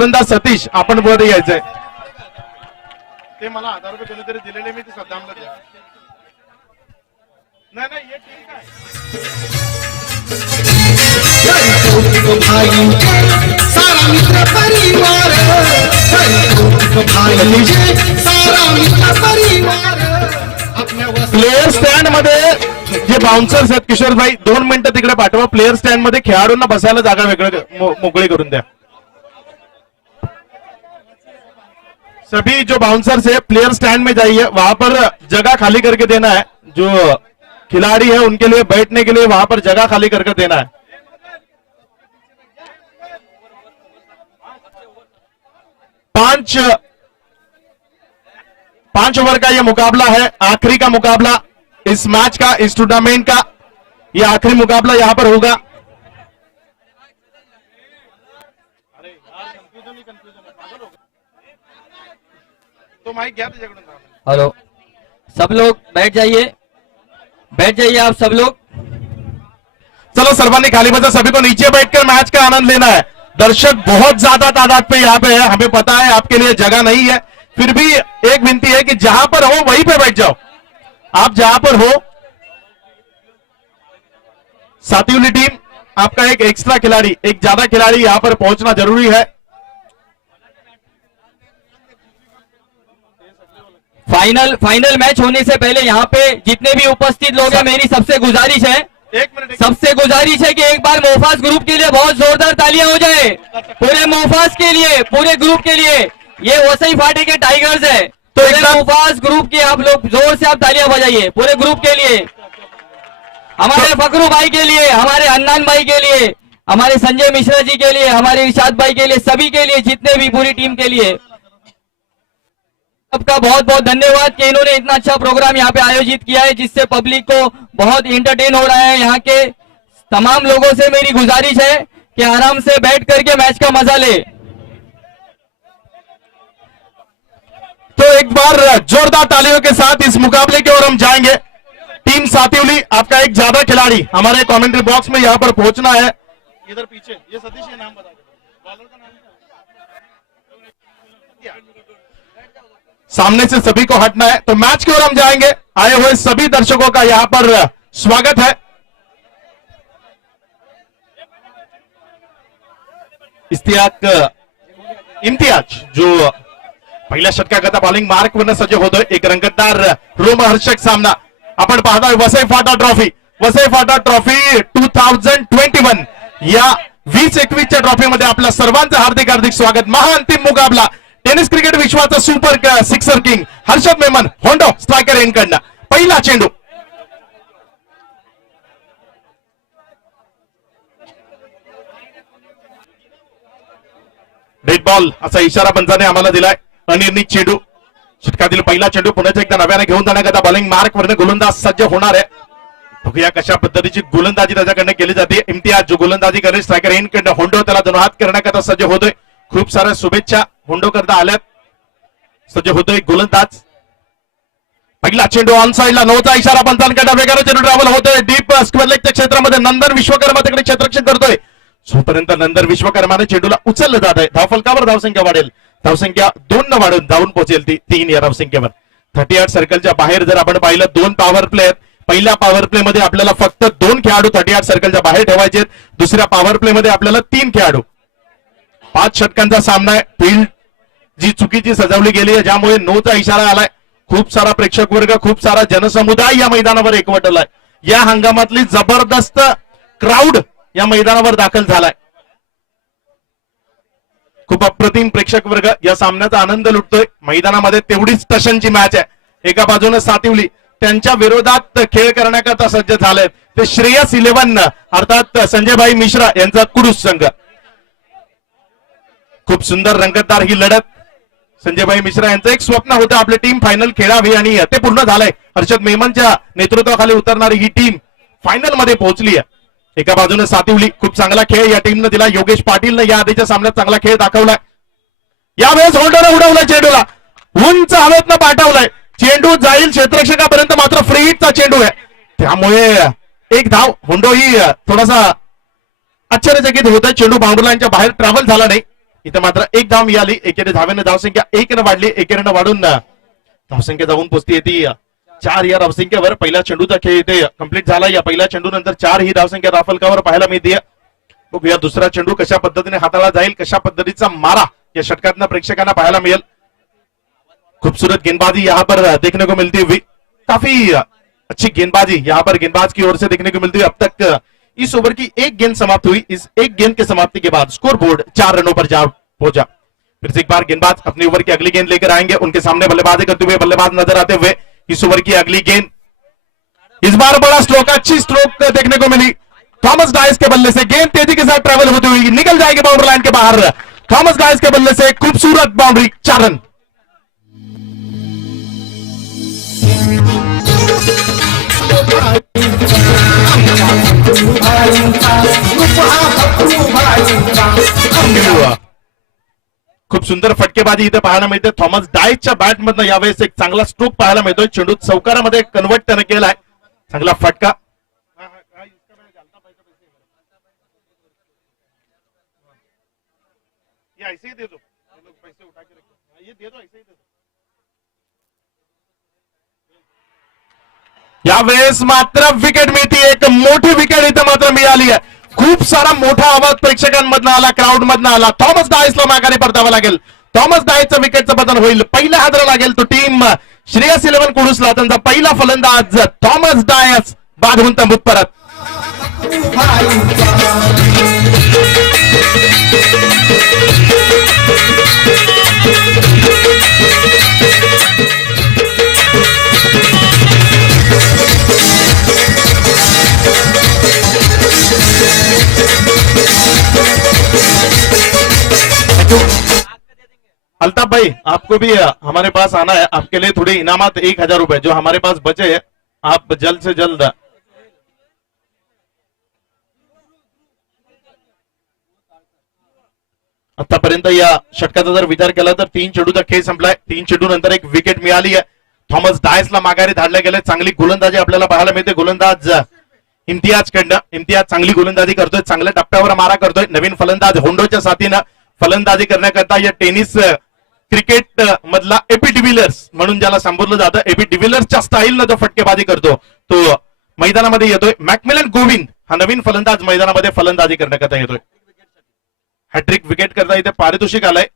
गोलंदाज सतीश आपण वर यायचंय. ते मला 1000 रुपये कोणीतरी दिलेले मी ते सद्दामला द्या. नाही नाही हे ठीक आहे. सारा मित्र परिवार सारा मित्र परिवार प्लेयर स्टँड मध्ये जे बाउन्सर्स आहेत किशोर भाई 2 मिनिटं तिकडे पाठवा. प्लेयर स्टँड मध्ये खेळाडूंना बसायला जागा वेगळं मोकळी करून द्या. सभी जो बाउंसर्स है प्लेयर स्टैंड में जाइए, वहां पर जगह खाली करके देना है. जो खिलाड़ी है उनके लिए बैठने के लिए वहां पर जगह खाली करके देना है. पांच ओवर का ये मुकाबला है, आखिरी का मुकाबला इस मैच का, इस टूर्नामेंट का ये आखिरी मुकाबला यहां पर होगा. तो माइक घ्या त्याच्याकडून. हेलो, सब लोग बैठ जाइए आप सब लोग. चलो सर्वांनी खाली बचा. सभी को नीचे बैठकर मैच का आनंद लेना है. दर्शक बहुत ज्यादा तादाद पे यहाँ पे है, हमें पता है आपके लिए जगह नहीं है, फिर भी एक विनती है कि जहां पर हो वहीं पे बैठ जाओ. आप जहां पर हो. सातिवली टीम आपका एक एक्स्ट्रा खिलाड़ी, एक ज्यादा खिलाड़ी यहां पर पहुंचना जरूरी है. फाइनल मैच होने से पहले यहाँ पे जितने भी उपस्थित लोग हैं, मेरी सबसे गुजारिश है कि एक बार मोफास ग्रुप के लिए बहुत जोरदार तालियां हो जाए. पूरे मोफास के लिए, पूरे ग्रुप के लिए. ये वसई फाटे के टाइगर्स है, तो पूरे मोफास ग्रुप के आप लोग जोर से आप तालियां बजाइए पूरे ग्रुप के लिए. हमारे फकरू भाई के लिए, हमारे अन्नान भाई के लिए, हमारे संजय मिश्रा जी के लिए, हमारे इरशाद भाई के लिए, सभी के लिए, जितने भी पूरी टीम के लिए सबका बहुत बहुत धन्यवाद कि इन्होंने इतना अच्छा प्रोग्राम यहाँ पे आयोजित किया है, जिससे पब्लिक को बहुत एंटरटेन हो रहा है. यहाँ के तमाम लोगों से मेरी गुजारिश है कि आराम से बैठ करके मैच का मजा ले. तो एक बार जोरदार तालियों के साथ इस मुकाबले की ओर हम जाएंगे. टीम सातिवली आपका एक ज्यादा खिलाड़ी हमारे कमेंट्री बॉक्स में यहां पर पहुंचना है. इधर पीछे ये सतीश, ये नाम बता दो. बॉलर का नाम सामने से सभी को हटना है. तो मैच की ओर हम जाएंगे. आए हुए सभी दर्शकों का यहां पर स्वागत है. इम्तियाज जो पहिल्या षटकाकरता बॉलिंग मार्क वरनं सज्ज होतोय. एक रंगतदार रोमहर्षक सामना आपण पाहतोय. वसई फाटा ट्रॉफी 2021 या 2021च्या ट्रॉफीमध्ये आपल्या सर्वांचं हार्दिक हार्दिक स्वागत. महाअंतिम मुकाबला टेनिस क्रिकेट विश्वाचा super sixer king Harshad Memon होंडो स्ट्रायकर यांकडनं. पहिला चेंडू डेड बॉल असा इशारा पंचाने आम्हाला दिलाय. अनिर्णित चेंडू, षटकातील पहिला चेंडू पुण्याच्या एकदा नव्याने घेऊन जाण्याकरता बॉलिंग मार्क वरनं गोलंदाज सज्ज होणार आहे. बघूया कशा पद्धतीची गोलंदाजी त्याच्याकडनं केली जाते. इम्तियाज जो गोलंदाजी करेल स्ट्रायकर यांकडनं होंडो त्याला दोनहात करण्याकरता सज्ज होतोय. खूप साऱ्या शुभेच्छा होंडो करता आल्यात. सज्ज होतोय गोलंदाज. पहिला चेंडू ऑन साइडला, नोचा इशारा पंचांकडे. वेगाने चेंडू ट्रॅव्हल होतोय डीप स्क्वेअर लेगच्या क्षेत्रामध्ये. नंदन विश्वकर्मा तिकडे क्षेत्ररक्षण करतोय. जोपर्यंत नंदन विश्वकर्माने चेंडूला उचललं जात आहे, धावफलकावर धावसंख्या वाढेल. धावसंख्या 2 न वाढून धावून पोहोचेल ती 3 या धावसंख्येवर. 38 सर्कलच्या बाहेर जर आपण पाहिलं 2 पॉवर प्ले आहेत. पहिल्या पॉवर प्ले मध्ये आपल्याला फक्त 2 खेळाडू 38 सर्कलच्या बाहेर ठेवायचे. दुसऱ्या पॉवर प्ले मध्ये आपल्याला 3 खेळाडू. 5 षटकांचा सामना आहे. फील्ड जी चुकीची सजवली गेली आहे, ज्यामुळे नोचा इशारा आलाय. खूप सारा प्रेक्षक वर्ग, खूप सारा जनसमुदाय या मैदानावर एकवटलाय. या हंगामातली जबरदस्त क्राऊड या मैदानावर दाखल झालाय. खूप अप्रतिम प्रेक्षक वर्ग या सामन्याचा आनंद लुटतोय. मैदानामध्ये तेवढीच टशनची मॅच आहे. एका बाजूने सातिवली त्यांच्या विरोधात खेळ करण्याकरता सज्ज झाले ते श्रेयस 11 अर्थात संजयभाई मिश्रा यांचा कुडूस संघ. खूप सुंदर रंगतदार ही लढत. संजयभाई मिश्रा यांचं एक स्वप्न होतं आपली टीम फायनल खेळावी आणि ते पूर्ण झालंय. हर्षद मेमनच्या नेतृत्वाखाली उतरणारी ही टीम फायनल मध्ये पोहोचली आहे. एका बाजूने सातिवली खूप चांगला खेळ या टीमने दिला. योगेश पाटीलने या आधीच्या सामन्यात चांगला खेळ दाखवलाय. यावेळेस होल्डरने उडवलाय चेंडूला, उंच हवेतनं पाठवलाय. चेंडू जाईल क्षेत्ररक्षकापर्यंत, मात्र फ्री हिटचा चेंडू आहे. त्यामुळे एक धाव. होंडो ही थोडासा आश्चर्यचकित होत आहे. चेंडू बाउंड्री लाईनच्या बाहेर ट्रॅव्हल झाला नाही. इथं मात्र एक धाव मिळाली. एकेने धावेने धावसंख्या 1 वाढली. एकेने वाढून धावसंख्या जाऊन पोहोचती येते 4 या धावसंख्येवर. पहिला चेंडूचा खेळ इथे कंप्लीट झाला. या पहिल्या चेंडू नंतर 4 ही धावसंख्या राफलकावर पाहायला मिळते. बघूया दुसरा चेंडू कशा पद्धतीने हाताळला जाईल, कशा पद्धतीचा मारा या षटकातनं प्रेक्षकांना पाहायला मिळेल. खूबसूरत गेंदबाजी यहाँ पर देखने को मिलती हुई, काफी अच्छी गेंदबाजी यहाँ पर गेंदबाज की ओर से देखने को मिलती हुई. अब तक इस ओवर की एक गेंद समाप्त हुई. इस एक गेंद के समाप्ति के बाद स्कोर बोर्ड 4 रनों पर जा पहुंचा. फिर से एक बार गेंदबाज अपनी ओवर की अगली गेंद लेकर आएंगे. उनके सामने बल्लेबाजी करते हुए बल्लेबाज नजर आते हुए इस ओवर की अगली गेंद. इस बार बड़ा स्ट्रोक, अच्छी स्ट्रोक देखने को मिली थॉमस डाइस के बल्ले से. गेंद तेजी के साथ ट्रेवल होती हुई निकल जाएगी बाउंड्री लाइन के बाहर. थॉमस डाइस के बल्ले से खूबसूरत बाउंड्री, 4 रन. खूप सुंदर फटकेबाजी इथे पाहायला मिळते. थॉमस डायसच्या बॅट मधनं यावेळेस एक चांगला स्ट्रोक पाहायला मिळतोय. चेंडू चौकारामध्ये कन्वर्ट त्याने केलाय. चांगला फटका. यावेळेस मात्र विकेट मिळते. एक मोठी विकेट इथं मात्र मिळाली आहे. खूप सारा मोठा आवाज प्रेक्षकांमधनं आला, क्राऊड मधनं आला. थॉमस डायसला माघारी परतावं लागेल. थॉमस डायसचं विकेटचं बदल होईल. पहिला हादरा लागेल तो टीम श्रेयस 11 कुडूसला. त्यांचा पहिला फलंदाज थॉमस डायस बाद होऊन तंबूत परत. अल्ताफ भाई, आपको भी हमारे पास आना है. आपके लिए थोड़े इनामात 1000 रुपए जो हमारे पास बचे हैं, आप जल्द से जल्द. आतापर्यंत या षटकाचा जर विचार केला तर 3 चेंडूचा खेळ संपलाय. 3 चेंडू नंतर एक विकेट मिळाली आहे. थॉमस डायसला माघारी धाडले गेले. चांगली गोलंदाजी आपल्याला पाहायला मिळते गोलंदाज इम्तियाज कडनं. इम्तियाज चांगली गोलंदाजी करतोय, चांगल्या टप्प्यावर मारा करतोय. नवीन फलंदाज होंडोच्या साथीनं फलंदाजी करण्याकरता या टेनिस क्रिकेट मधला एपी डिव्हिलियर्स म्हणून ज्याला संबोधलं जातं, एपी डिव्हिलियर्सच्या स्टाईलनं जो फटकेबाजी करतो तो मैदानामध्ये येतोय. मॅकमिलन गोविंद हा नवीन फलंदाज मैदानामध्ये फलंदाजी करण्याकरता येतोय. हॅट्रिक विकेट करता इथे पारितोषिक आलंय.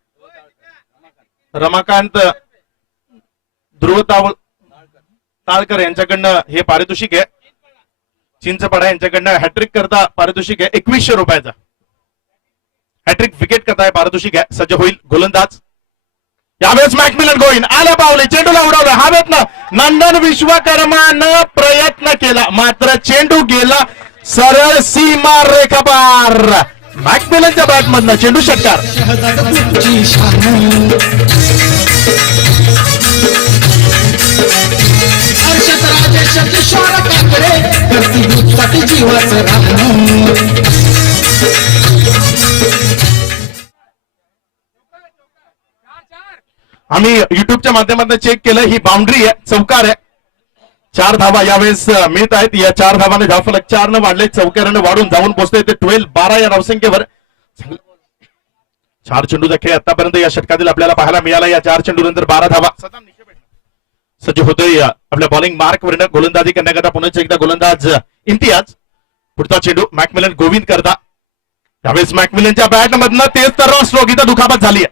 रमाकांत ध्रुव ताळकर यांच्याकडनं हे पारितोषिक आहे. चिंचपाडा यांच्याकडनं हॅट्रिक करता पारितोषिक आहे 2100 रुपयाचा. हॅट्रिक विकेट करताय पारितोषिक आहे. सज्ज होईल गोलंदाज. यावेळेस मॅकमिलन गोविंद आला पावले, चेंडूला उडवलं हवेतनं. नंदन विश्वकर्मानं प्रयत्न केला मात्र चेंडू गेला सरळ सीमा रेखापार. मॅकमिलनच्या बॅट मधनं चेंडू षटकार. शहजादपूरची शान, हर्षद राजेश किशोर काकडे करती दूधसाठी जीवाचं राहणं. आम्ही युट्यूबच्या माध्यमातून चेक केलं, ही बाउंड्री आहे, चौकार आहे. 4 धावा यावेळेस मिळत आहेत. या 4 धावाने धावफलक 4 न वाढले, चौकारानं वाढून जाऊन पोहोचते ते 12 या धावसंख्येवर. 4 चेंडूचा खेळ आतापर्यंत या षटकातील आपल्याला पाहायला मिळाला. या 4 चेंडू नंतर 12 धावा. सज्ज होतोय आपल्या बॉलिंग मार्क वरनं गोलंदाजी करण्याकरता पुन्हा एकदा गोलंदाज इम्तियाज. पुढचा चेंडू मॅकमिलन गोविंद करता. यावेळेस मॅकमिलनच्या बॅट मधनं तेज तर स्ट्रोक. इथं दुखापत झाली.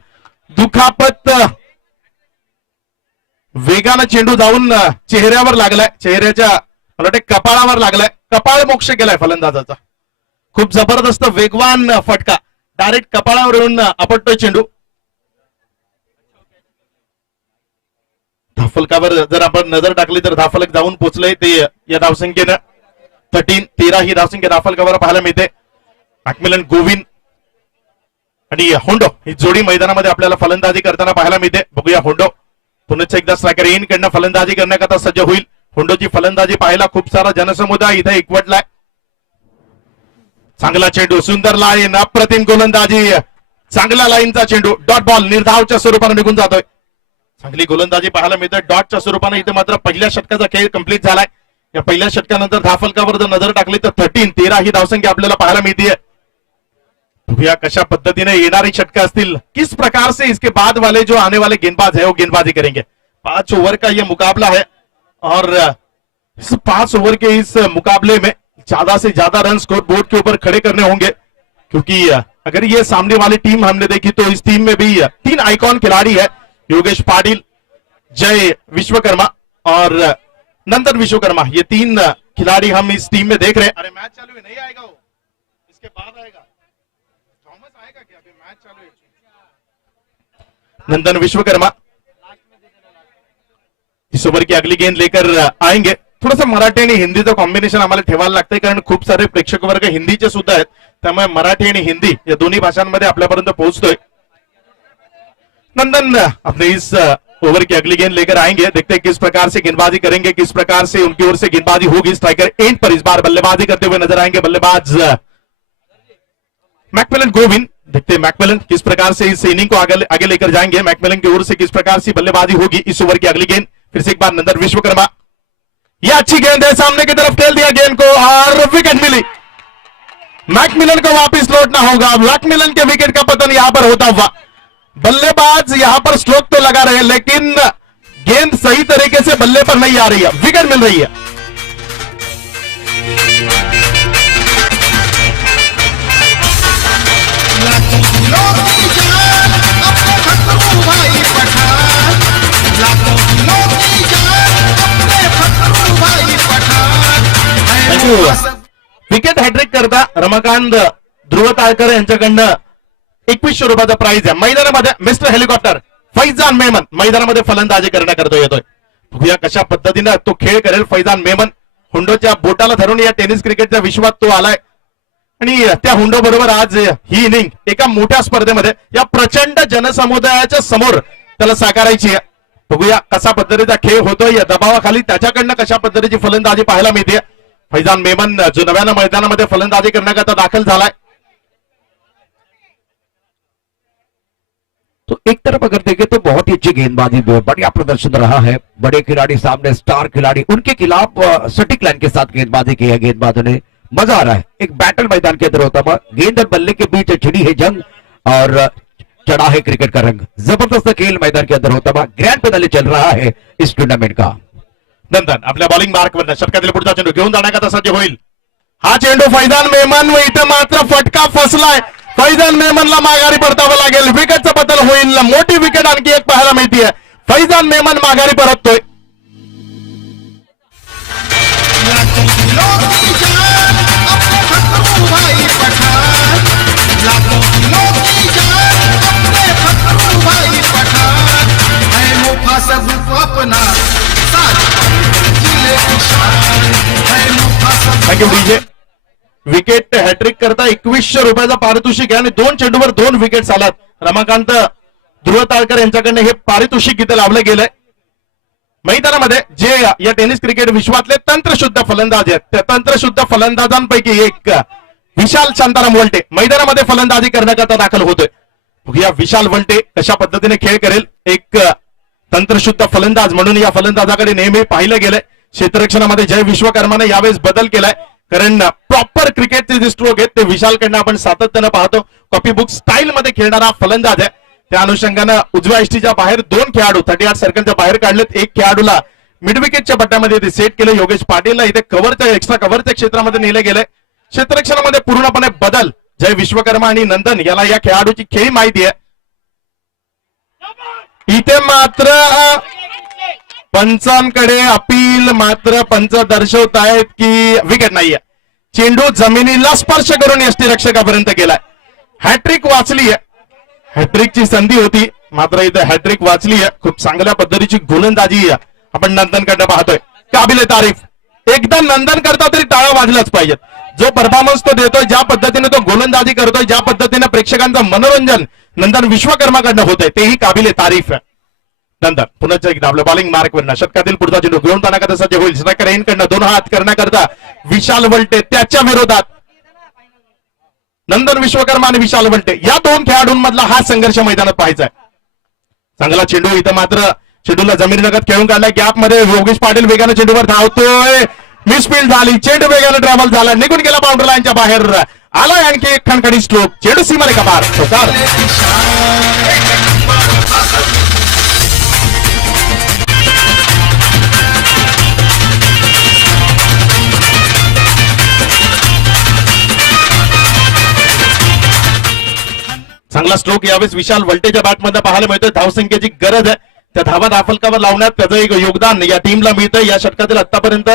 दुखापत वेगानं चेंडू जाऊन चेहऱ्यावर लागलाय, चेहऱ्याच्या मला वाटतं कपाळावर लागलाय. कपाळ मोक्ष केलाय फलंदाजाचा. खूप जबरदस्त वेगवान फटका डायरेक्ट कपाळावर येऊन आपटतोय चेंडू. धाफलकावर जर आपण नजर टाकली तर धाफलक जाऊन पोहोचलंय ते या धावसंख्येनं 13 ही धावसंख्या धाफलकावर पाहायला मिळते. मॅकमिलन गोविंद आणि होंडो ही जोडी मैदानामध्ये आपल्याला फलंदाजी करताना पाहायला मिळते. बघूया होंडो पुन्हा एकदा स्ट्रायकर इन कडनं फलंदाजी करण्याकरता सज्ज होईल. होंडोची फलंदाजी पाहायला खूप सारा जनसमुदाय इथे एकवटलाय. चांगला चेंडू, सुंदर लाईन, अप्रतिम गोलंदाजी, चांगला लाईनचा चेंडू, डॉट बॉल निर्धावच्या स्वरूपाने निघून जातोय. चांगली गोलंदाजी पाहायला मिळते डॉटच्या स्वरूपाने. इथे मात्र पहिल्या षटकाचा खेळ कंप्लीट झालाय. या पहिल्या षटकानंतर धाफलकावर जर नजर टाकली तर 13 ही धावसंख्या आपल्याला पाहायला मिळते. भैया कशा पद्धतीने येणारे षटक असतील, किस प्रकार से इसके बाद वाले जो आने वाले गेंदबाज है वो गेंदबाजी करेंगे। 5 ओवर का ये मुकाबला है और इस 5 ओवर के इस मुकाबले में ज्यादा से ज्यादा रन स्कोर बोर्ड के ऊपर खड़े करने होंगे, क्योंकि अगर ये सामने वाली टीम हमने देखी तो इस टीम में भी 3 आइकॉन खिलाड़ी है, योगेश पाटिल, जय विश्वकर्मा और नंदन विश्वकर्मा। ये 3 खिलाड़ी हम इस टीम में देख रहे हैं। अरे मैच चालू है, नहीं आएगा वो, इसके बाद आएगा। थॉमस आएगा क्या? अभी मैच चालू है। नंदन विश्वकर्मा इस ओव्हर की अगली गेंद लेकर आएंगे। थोडंसं मराठी आणि हिंदीचं कॉम्बिनेशन आम्हाला ठेवायला लागतंय, कारण खूप सारे प्रेक्षक वर्ग हिंदीचे सुद्धा आहेत, त्यामुळे मराठी आणि हिंदी या दोन्ही भाषांमध्ये आपल्यापर्यंत पोहोचतोय। नंदन अपने इस ओवर की अगली गेंद लेकर आएंगे, देखते हैं किस प्रकार से गेंदबाजी करेंगे, किस प्रकार से उनकी ओर से गेंदबाजी होगी। स्ट्राइकर एंड पर इस बार बल्लेबाजी करते हुए नजर आएंगे बल्लेबाज मैकमिलन गोविंद। देखते हैं मैकमिलन किस प्रकार से इस इनिंग को आगे लेकर जाएंगे, मैकमिलन की ओर से किस प्रकार से बल्लेबाजी होगी। इस ओवर की अगली गेंद फिर से एक बार नंदन विश्वकर्मा, यह अच्छी गेंद है, सामने की तरफ खेल दिया गेंद को और विकेट मिली। मैकमिलन को वापस लौटना होगा। मैकमिलन के विकेट का पतन यहां पर होता हुआ, बल्लेबाज यहां पर स्ट्रोक तो लगा रहे हैं लेकिन गेंद सही तरीके से बल्ले पर नहीं आ रही है, विकेट मिल रही है। लाखों किलो की जान अपने फखरू भाई पठान, लाखों किलो की जान अपने फखरू भाई Pathan. Thank you. Wicket hattrick करता रमाकांत ध्रुव ताळकर यांच्याकडनं 2100 रुपयाचा प्राइज आहे। मैदानामध्ये मिस्टर हेलिकॉप्टर फैजान मेमन मैदानामध्ये फलंदाजी करण्याकरता येतोय। बघूया कशा पद्धतीने तो खेळ करेल फैजान मेमन। हुंडोच्या बोटाला धरून या टेनिस क्रिकेटच्या विश्वात तो आलाय आणि त्या हुंडो बरोबर आज ही इनिंग एका मोठ्या स्पर्धेमध्ये या प्रचंड जनसमुदायाच्या समोर त्याला साकारायची आहे। बघूया कसा पद्धतीचा खेळ होतोय, या दबावाखाली त्याच्याकडनं कशा पद्धतीची फलंदाजी पाहायला मिळते। फैजान मेमन जो नव्यानं मैदानामध्ये फलंदाजी करण्याकरता दाखल झालाय। तो एक तरफ अगर देखें तो बहुत ही अच्छी गेंदबाजी, बढ़िया प्रदर्शन रहा है। बड़े खिलाड़ी सामने, स्टार खिलाड़ी, उनके खिलाफ सटीक लाइन के साथ गेंदबाजी की है गेंदबाजों ने। मजा आ रहा है, एक बैटल मैदान के अंदर होता हुआ, गेंद और बल्ले के बीच छिड़ी है जंग और चढ़ा है क्रिकेट का रंग। जबरदस्त खेल मैदान के अंदर होता हुआ ग्रैंड फिनाले चल रहा है इस टूर्नामेंट का। नंदन आपल्या बॉलिंग मार्कवर षटकातील पुढचा चेंडू घेऊन जाण्याकरता सज्ज होईल। हा चेंडू फैजान मेमन व इथं मात्र फटका फसलाय। फैजान मेमनला माघारी परतावं लागेल, विकेटचं बदल होईल, मोठी विकेट आणखी एक पाहायला मिळतीये। फैजान मेमन माघारी परततोय। लाखों किलो की जान अपने फखरू भाई पठान, लाखों किलो की जान अपने फखरू भाई पठान। है मुफासा ग्रुप अपना साथ जिले की शान, है Mufasa thank you DJ. Wicket hattrick करता 2100 रुपयाचा पारितोषिक आहे आणि 2 चेंडूवर 2 विकेट्स आलात। रमाकांत ध्रुव ताळकर यांच्याकडनं हे पारितोषिक इथे लावलं गेलंय। मैदानामध्ये जे या टेनिस क्रिकेट विश्वातले तंत्रशुद्ध फलंदाज आहेत, त्या तंत्रशुद्ध फलंदाजांपैकी एक विशाल शांताराम वलटे मैदानामध्ये फलंदाजी करण्याकरता दाखल होतोय। बघूया विशाल वलटे कशा पद्धतीने खेळ करेल। एक तंत्रशुद्ध फलंदाज म्हणून या फलंदाजाकडे नेहमी पाहिलं गेलंय। क्षेत्ररक्षणामध्ये जय विश्वकर्माने यावेळेस बदल केलाय, कारण प्रॉपर क्रिकेटचे जे स्ट्रोक आहेत ते विशालकडनं आपण सातत्यानं पाहतो। कॉपी बुक स्टाईल मध्ये खेळणारा फलंदाज आहे। त्या अनुषंगानं उजव्या इष्टीच्या बाहेर 2 खेळाडू 38 सर्कलच्या बाहेर काढलेत। एक खेळाडूला मिड विकेटच्या पट्ट्यामध्ये ते सेट केलं। योगेश पाटीलला इथे कव्हरच्या एक्स्ट्रा कव्हरच्या क्षेत्रामध्ये नेले गेले। क्षेत्ररक्षणामध्ये पूर्णपणे बदल जय विश्वकर्मा आणि नंदन याला या खेळाडूची खेळी माहिती आहे। इथे मात्र पंचांकडे अपील, मात्र पंच दर्शवत आहेत की विकेट नाहीये। चेंडू जमिनीला स्पर्श करून यष्टीरक्षकापर्यंत गेलाय। हॅट्रिक वाचली आहे, हॅट्रिकची संधी होती मात्र इथे हॅट्रिक वाचली आहे। खूप चांगल्या पद्धतीची गोलंदाजी आपण नंदनकडनं पाहतोय। काबिले तारीफ, एकदा नंदन करता तरी टाळ्या वाजल्याच पाहिजेत। जो परफॉर्मन्स तो देतोय, ज्या पद्धतीने तो गोलंदाजी करतोय, ज्या पद्धतीने प्रेक्षकांचं मनोरंजन नंदन विश्वकर्माकडनं होतंय, तेही काबिले तारीफ आहे। नंतर पुन्हा एकदा आपल्या बॉलिंग मार्कवर षटकातील पुढचा चेंडू घेऊन जाण्याकरता सज्ज होईल। स्ट्रायकर एंडकडनं 2 हात करण्याकरता विशाल वलटे, त्याच्या विरोधात नंदन विश्वकर्मा आणि विशाल वलटे या 2 खेळाडूंमधला हा संघर्ष मैदानात पाहायचा आहे। चांगला चेंडू इथं मात्र चेंडूला जमिनीलगत खेळून काढलाय। गॅप मध्ये योगेश पाटील वेगाने चेंडूवर धावतोय, मिसफील्ड झाली, चेंडू वेगाने ट्रॅव्हल झाला, निघून गेला बाउंड्री लाईनच्या बाहेर आलाय आणखी एक खणखणी स्ट्रोक, चेंडू सीमारेखा पार, चौकार. चांगला स्ट्रोक यावेळेस विशाल वल्टेच्या बॅटमध्ये पाहायला मिळतोय. धावसंख्येची गरज आहे, त्या धावा दाफलकावर लावण्यात त्याचं एक योगदान या टीमला मिळतंय. या षटकातील आतापर्यंत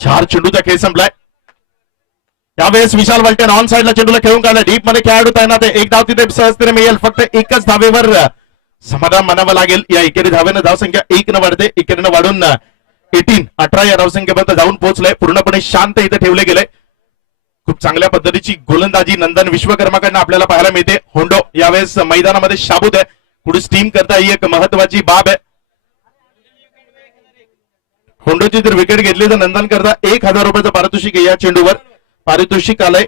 4 चेंडूचा खेळ संपलाय. यावेळेस विशाल वल्टे ऑन साइडला चेंडूला खेळून काढला. डीप मध्ये खेळाडू तैनात आहे. एक धाव तिथे सहजतेने मिळेल. फक्त एकच धावेवर समाधान मानावं लागेल. या एकेरी धावेनं धावसंख्या 1 न वाढते. एकेरीनं वाढून 18 या धावसंख्येपर्यंत जाऊन पोहोचलंय. पूर्णपणे शांत इथे ठेवले गेले. खूप चांगल्या पद्धतीची गोलंदाजी नंदन विश्वकर्माकडनं आपल्याला पाहायला मिळते. होंडो यावेळेस मैदानामध्ये शाबूत आहे. पुढे स्टीम करता ही एक महत्वाची बाब आहे. होंडोची जर विकेट घेतली तर नंदन करता 1000 रुपयाचं पारितोषिक आहे. या चेंडूवर पारितोषिक आलंय.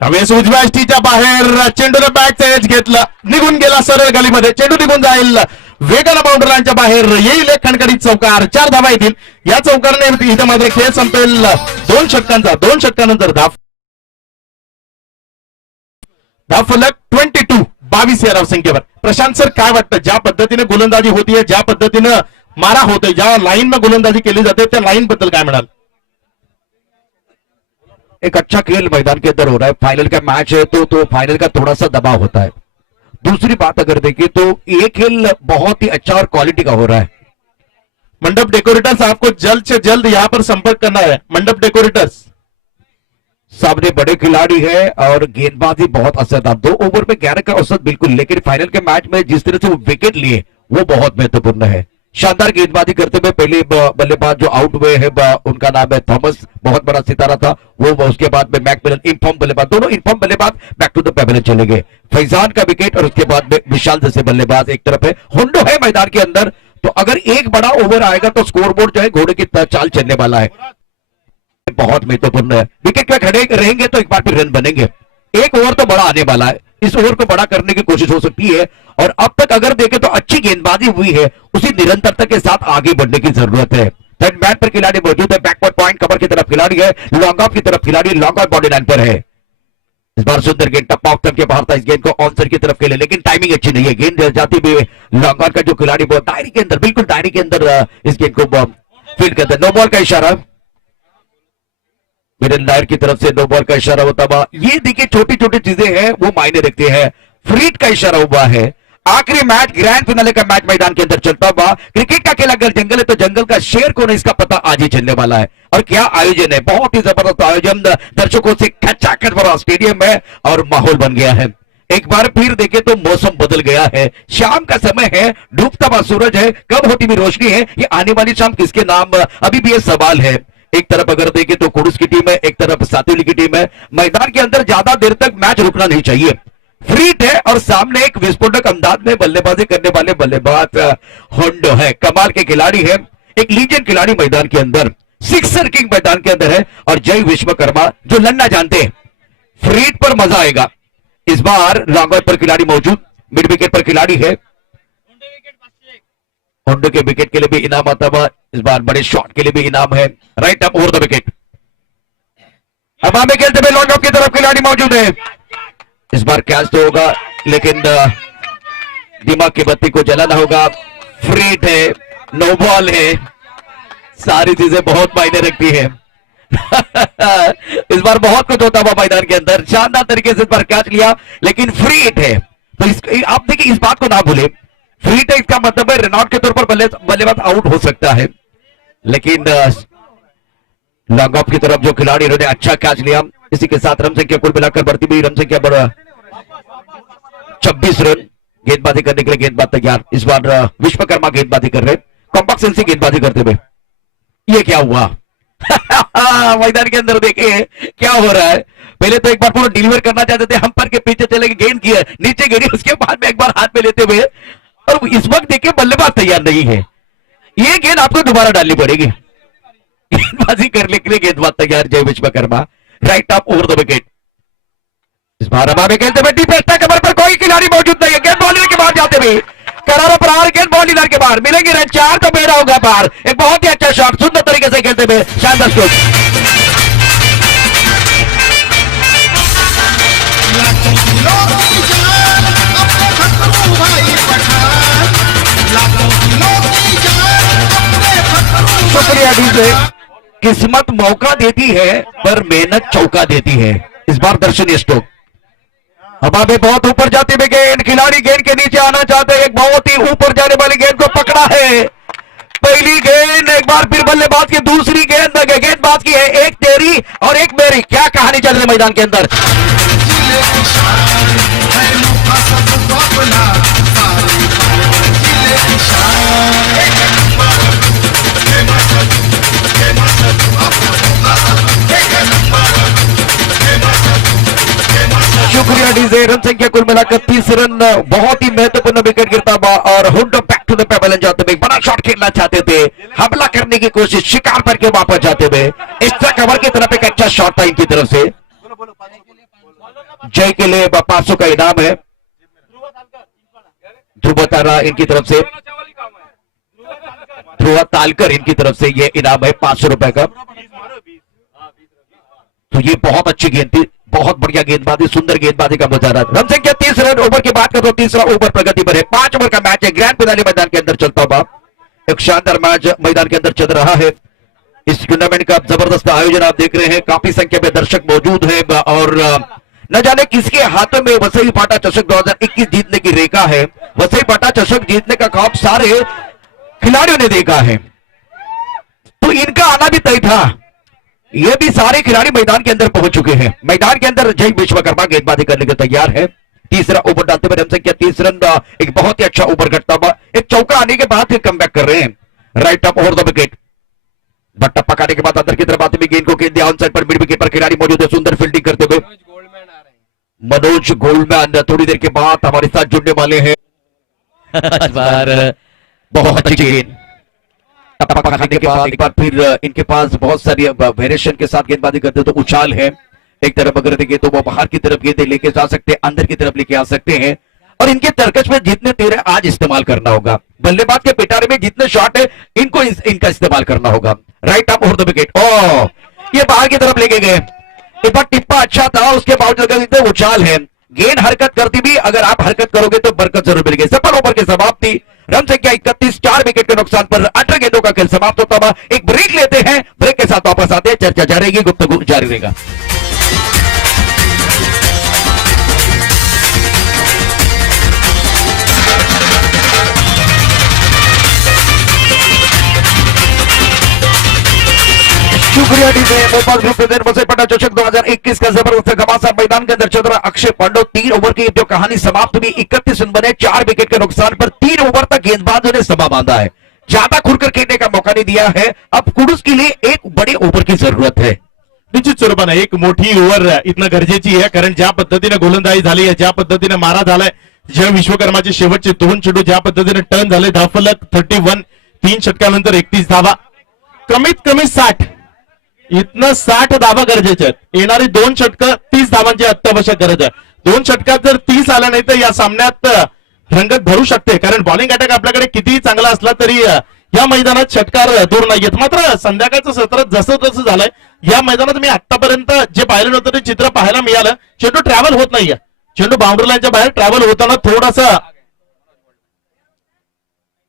यावेळेस उजव्या एसटीच्या बाहेर चेंडूने बॅटचा एज घेतला, निघून गेला सरळ गलीमध्ये. चेंडू निघून जाईल, वेगाला बाउंड्री लाईनच्या बाहेर येईल. एक खणखणीत चौकार, 4 धावा येतील. या चौकारने इथं मात्र खेळ संपेल. 2 षटकानंतर धावफलक 22 या धावसंख्येवर. प्रशांत सर, काय वाटतं, ज्या पद्धतीने गोलंदाजी होतीये, ज्या पद्धतीनं मारा होतोय, ज्या लाईननं गोलंदाजी केली जाते, त्या लाईन बद्दल काय म्हणाल? एक अच्छा खेल मैदान के अंदर हो रहा है. फाइनल का मैच है तो फाइनल का थोड़ा सा दबाव होता है. दूसरी बात अगर देखें तो ये खेल बहुत ही अच्छा और क्वालिटी का हो रहा है. मंडप डेकोरेटर्स, आपको जल्द से जल्द यहाँ पर संपर्क करना है. मंडप डेकोरेटर्स सामने बड़े खिलाड़ी है और गेंदबाजी बहुत असरदार. 2 ओवर में 11 का औसत बिल्कुल, लेकिन फाइनल के मैच में जिस तरह से वो विकेट लिए वो बहुत महत्वपूर्ण है. शानदार गेंदबाजी करते हुए पहले बल्लेबाज जो आउट हुए हैं उनका नाम है थॉमस, बहुत बड़ा सितारा था वो. उसके बाद में मैकमिलन इनफॉर्म बल्लेबाज, दोनों इनफॉर्म बल्लेबाज बैक टू द पैवेलियन चले गए. फैजान का विकेट और उसके बाद में विशाल जैसे बल्लेबाज एक तरफ है. होंडो है मैदान के अंदर, तो अगर एक बड़ा ओवर आएगा तो स्कोरबोर्ड जो है घोड़े की चाल चलने वाला है. बहुत महत्वपूर्ण है. विकेट पे खड़े रहेंगे तो एक बार फिर रन बनेंगे. एक ओवर तो बड़ा आने वाला है, इस ओवर को बड़ा करने की कोशिश हो सकती है. और अब तक अगर देखें तो अच्छी गेंदबाजी हुई है, उसी निरंतरता के साथ आगे बढ़ने की जरूरत है. थर्ड बैट पर खिलाड़ी मौजूद है, बैकवर्ड पॉइंट कवर की तरफ खिलाड़ी है, लॉन्ग ऑफ की तरफ खिलाड़ी, लॉन्ग ऑफ बॉडी लाइन पर है. इस बार सुंदर गेंद टप्पा ऑफ के बाहर था. इस गेंद को ऑनसर की तरफ खेले, लेकिन टाइमिंग अच्छी नहीं है. गेंद जाती हुई लॉन्ग ऑन का जो खिलाड़ी वो दायरे के अंदर, बिल्कुल दायरे के अंदर इस गेंद को फील्ड करते हैं. नो बॉल का इशारा मिडिल लाइन की तरफ से, नो बॉल का इशारा होता हुआ. ये देखिए छोटी छोटी चीजें हैं वो मायने रखते हैं. फ्रीट का इशारा हुआ है. आखिरी मैच, ग्रैंड फिनाले का मैच मैदान के अंदर चलता हुआ. क्रिकेट का खेल अगर जंगल है तो जंगल का शेर कौन है इसका पता आज ही चलने वाला है. और क्या आयोजन है, बहुत ही जबरदस्त आयोजन. दर्शकों से खचाखच भरा स्टेडियम है और माहौल बन गया है. एक बार फिर देखें तो मौसम बदल गया है. शाम का समय है, डूबता हुआ सूरज है, कब होती हुई रोशनी है, ये आने वाली शाम किसके नाम, अभी भी ये सवाल है. एक तरफ अगर देखें तो कुडुस की टीम है, एक तरफ सातुली की टीम है. मैदान के अंदर ज्यादा देर तक मैच रुकना नहीं चाहिए. फ्रीट है और सामने एक विस्फोटक अंदाज में बल्लेबाजी करने वाले बल्लेबाज होंडो है. कमाल के खिलाड़ी है, एक लीजेंड खिलाड़ी मैदान के अंदर, सिक्सर किंग मैदान के अंदर है. और जय विश्वकर्मा जो लड़ना जानते हैं, फ्रीट पर मजा आएगा. इस बार लॉन्ग ऑन पर खिलाड़ी मौजूद, मिड विकेट पर खिलाड़ी है. होंडो के विकेट के लिए भी इनाम आता हुआ. इस बार बड़े शॉट के लिए भी इनाम है. Right up over the wicket. अब हमें खेलते हुए लॉन्ग ऑफ की तरफ खिलाड़ी मौजूद है. इस बार कैच तो होगा, लेकिन दिमाग की बत्ती को जलाना होगा. फ्रीट है, नो बॉल है, सारी चीजें बहुत मायने रखती है. इस बार बहुत कुछ होता हुआ मैदान के अंदर. शानदार तरीके से इस बार कैच लिया, लेकिन फ्रीट है. तो आप देखिए, इस बात को ना भूले, फ्रीट है इसका मतलब है रनआउट के तौर पर बल्लेबाज आउट हो सकता है. लेकिन लॉन्ग ऑफ की तरफ जो खिलाड़ी इन्होंने अच्छा कैच लिया. इसी के साथ रन संख्या कुल मिलाकर बढ़ती हुई, रन संख्या बढ़ 26 रन. गेंदबाजी करने के लिए गेंदबाज तैयार. इस बार विश्वकर्मा गेंदबाजी कर रहे, कॉम्पैक्ट सेंस से गेंदबाजी करते हुए. ये क्या हुआ? मैदान के अंदर देखिए क्या हो रहा है. पहले तो एक बार पूरा डिलीवर करना चाहते थे, हम पर के पीछे चले गए, गेंद किया नीचे गिरी, उसके बाद में एक बार हाथ में लेते हुए. और इस वक्त देखिए बल्लेबाज तैयार नहीं है. ये गेंद आपको दोबारा डालनी पड़ेगी. गेंदबाजी करने के लिए गेंदबाज तैयार जय Vishwakarma. Right up over the wicket. इस बार हमारे खेलते हुए डीप एक्स्ट्रा कवर पर कोई खिलाड़ी मौजूद नहीं है. गेंद बॉलर के बाहर जाते हुए, करारा प्रहार, गेंद बॉलर के बाहर मिलेंगे रन. 4 तो मेरा होगा बाहर. एक बहुत ही अच्छा शॉट, सुंदर तरीके से खेलते हुए शानदार स्ट्रोक। लाखों किलो की जान अपने फकरू भाई पठान, लाखों किलो की जान अपने फकरू शुक्रिया भाई डीजे। पठान। किस्मत मौका देती है पर मेहनत चौका देती है। इस बार दर्शनीय स्ट्रोक। हवा में बहुत ऊपर जाते हुए गेंद, खिलाड़ी गेंद के नीचे आना चाहते हैं, एक बहुत ही ऊपर जाने वाली गेंद को पकड़ा है। पहली गेंद, एक बार फिर बल्लेबाज की दूसरी गेंद, गेंदबाज की है एक तेरी और एक मेरी। क्या कहानी चल रही है मैदान के अंदर। जिले की शान है नोखा सब बाबला, सारे जिले की शान। शुक्रिया डीजे। रन संख्या कुल मिलाकर 30 रन। बहुत ही महत्वपूर्ण विकेट गिरता हुआ और हुड बैक टू द पेबल जाते हुए बड़ा शॉट खेलना चाहते थे, हमला करने की कोशिश, शिकार करके वापस जाते हुए एक्स्ट्रा कवर की तरफ एक अच्छा शॉट था इनकी तरफ से। जय के लिए 500 का इनाम है। ध्रुव तारा इनकी तरफ से, ध्रुव तालकर इनकी तरफ से ये इनाम है 500 रुपए का। तो ये बहुत अच्छी गेंद थी, बहुत बढ़िया गेंदबाजी, सुंदर गेंदबाजी का मुजाहरा। रन संख्या 30 रन। ओवर की बात करो, तीसरा ओवर प्रगति पर है। 5 ओवर का मैच है, ग्रैंड फिनाले मैदान के अंदर चलता हुआ एक शानदार मैच मैदान के अंदर चल रहा है। इस टूर्नामेंट का जबरदस्त आयोजन आप देख रहे हैं, काफी संख्या में दर्शक मौजूद हैं और न जाने किसके हाथों में वसई पाटा चषक 2021 जीतने की रेखा है। वसई पाटा चषक जीतने का ख्वाब सारे खिलाड़ियों ने देखा है, तो इनका आना भी तय था। ये भी सारे खिलाड़ी मैदान के अंदर पहुंच चुके हैं। मैदान के अंदर जय विश्वकर्मा गेंदबाजी करने के तैयार है। तीसरा ओवर डालते हुए रन संख्या 30 रन। एक बहुत ही अच्छा ओवर करता हुआ, एक चौका आने के बाद कम बैक कर रहे हैं। Right up over the wicket, बट्टा पकाने के बाद अंदर की तरफ आते हुए गेंद को खेल दिया ऑन साइड पर। मिड विकेट पर खिलाड़ी मौजूद है, सुंदर फील्डिंग करते हुए मनोज गोल्डमैन थोड़ी देर के बाद हमारे साथ जुड़ने वाले हैं। बहुत अच्छी गेंद पकाने के बाद एक बार फिर इनके पास बहुत सारी वेरिएशन के साथ गेंदबाजी करते तो उछाल है। एक तरफ अगर देखें तो वो बाहर की तरफ गेंदे लेके जा सकते हैं, अंदर की तरफ लेके आ सकते हैं और इनके तर्कश में जितने तेरे आज इस्तेमाल करना होगा। बल्लेबाज के पिटारे में जितने शॉट है इनको इनका इस्तेमाल करना होगा। Right up over the wicket, ओ ये बाहर की तरफ लेके गए। एक बार टिप्पा अच्छा था, उसके बावजूद उछाल है। गेंद हरकत करती भी, अगर आप हरकत करोगे तो बरकत जरूर मिलेगी। सफल ओवर की समाप्ति। रन संख्या 31, 4 विकेट के नुकसान पर 18 गेंदों का खेल समाप्त होता हुआ। एक ब्रेक लेते हैं, ब्रेक के साथ वापस आते हैं, चर्चा जारी रहेगी, गुफ्तगू जारी रहेगा। शुक्रिया DJ. Bhopal group present Vasai पाटा चषक 2021 का जबरदस्त घमासान मैदान के अंदर चल रहा। अक्षय पांडव 3 ओवर की जो कहानी समाप्त हुई, 31 रन बने, 4 विकेट के नुकसान पर 3 ओवर तक गेंदबाजों ने समा बांधा है, ज्यादा खुलकर खेलने का मौका नहीं दिया है। अब कुडूस के लिए एक बड़े ओव्हर की जरूरत है। निश्चित स्वरूपाने एक मोठी ओव्हर इथनं गरजेची आहे, कारण ज्या पद्धतीने गोलंदाजी झाली आहे, ज्या पद्धतीने मारा झालाय, जय विश्वकर्माचे शेवटचे 2 चेंडू ज्या पद्धतीने टर्न झाले, धावफलक 31, 3 षटकानंतर 31 धावा, कमीत कमी 60, इथनं 60 धावा गरजेच्या आहेत। येणारी 2 षटकं 30 धावांची अत्यावश्यक गरज आहे। 2 षटकात जर 30 आल्या नाही तर या सामन्यात रंगत भरू शकते, कारण बॉलिंग अटॅक आपल्याकडे कितीही चांगला असला तरी या मैदानात षटकार दूर नाहीयेत। मात्र संध्याकाळचं सत्र जसं जसं झालंय, या मैदानात मी आतापर्यंत जे पाहिलं नव्हतं ते चित्र पाहायला मिळालं। चेंडू ट्रॅव्हल होत नाहीये, चेंडू बाउंड्री लाईनच्या बाहेर ट्रॅव्हल होताना थोडासा।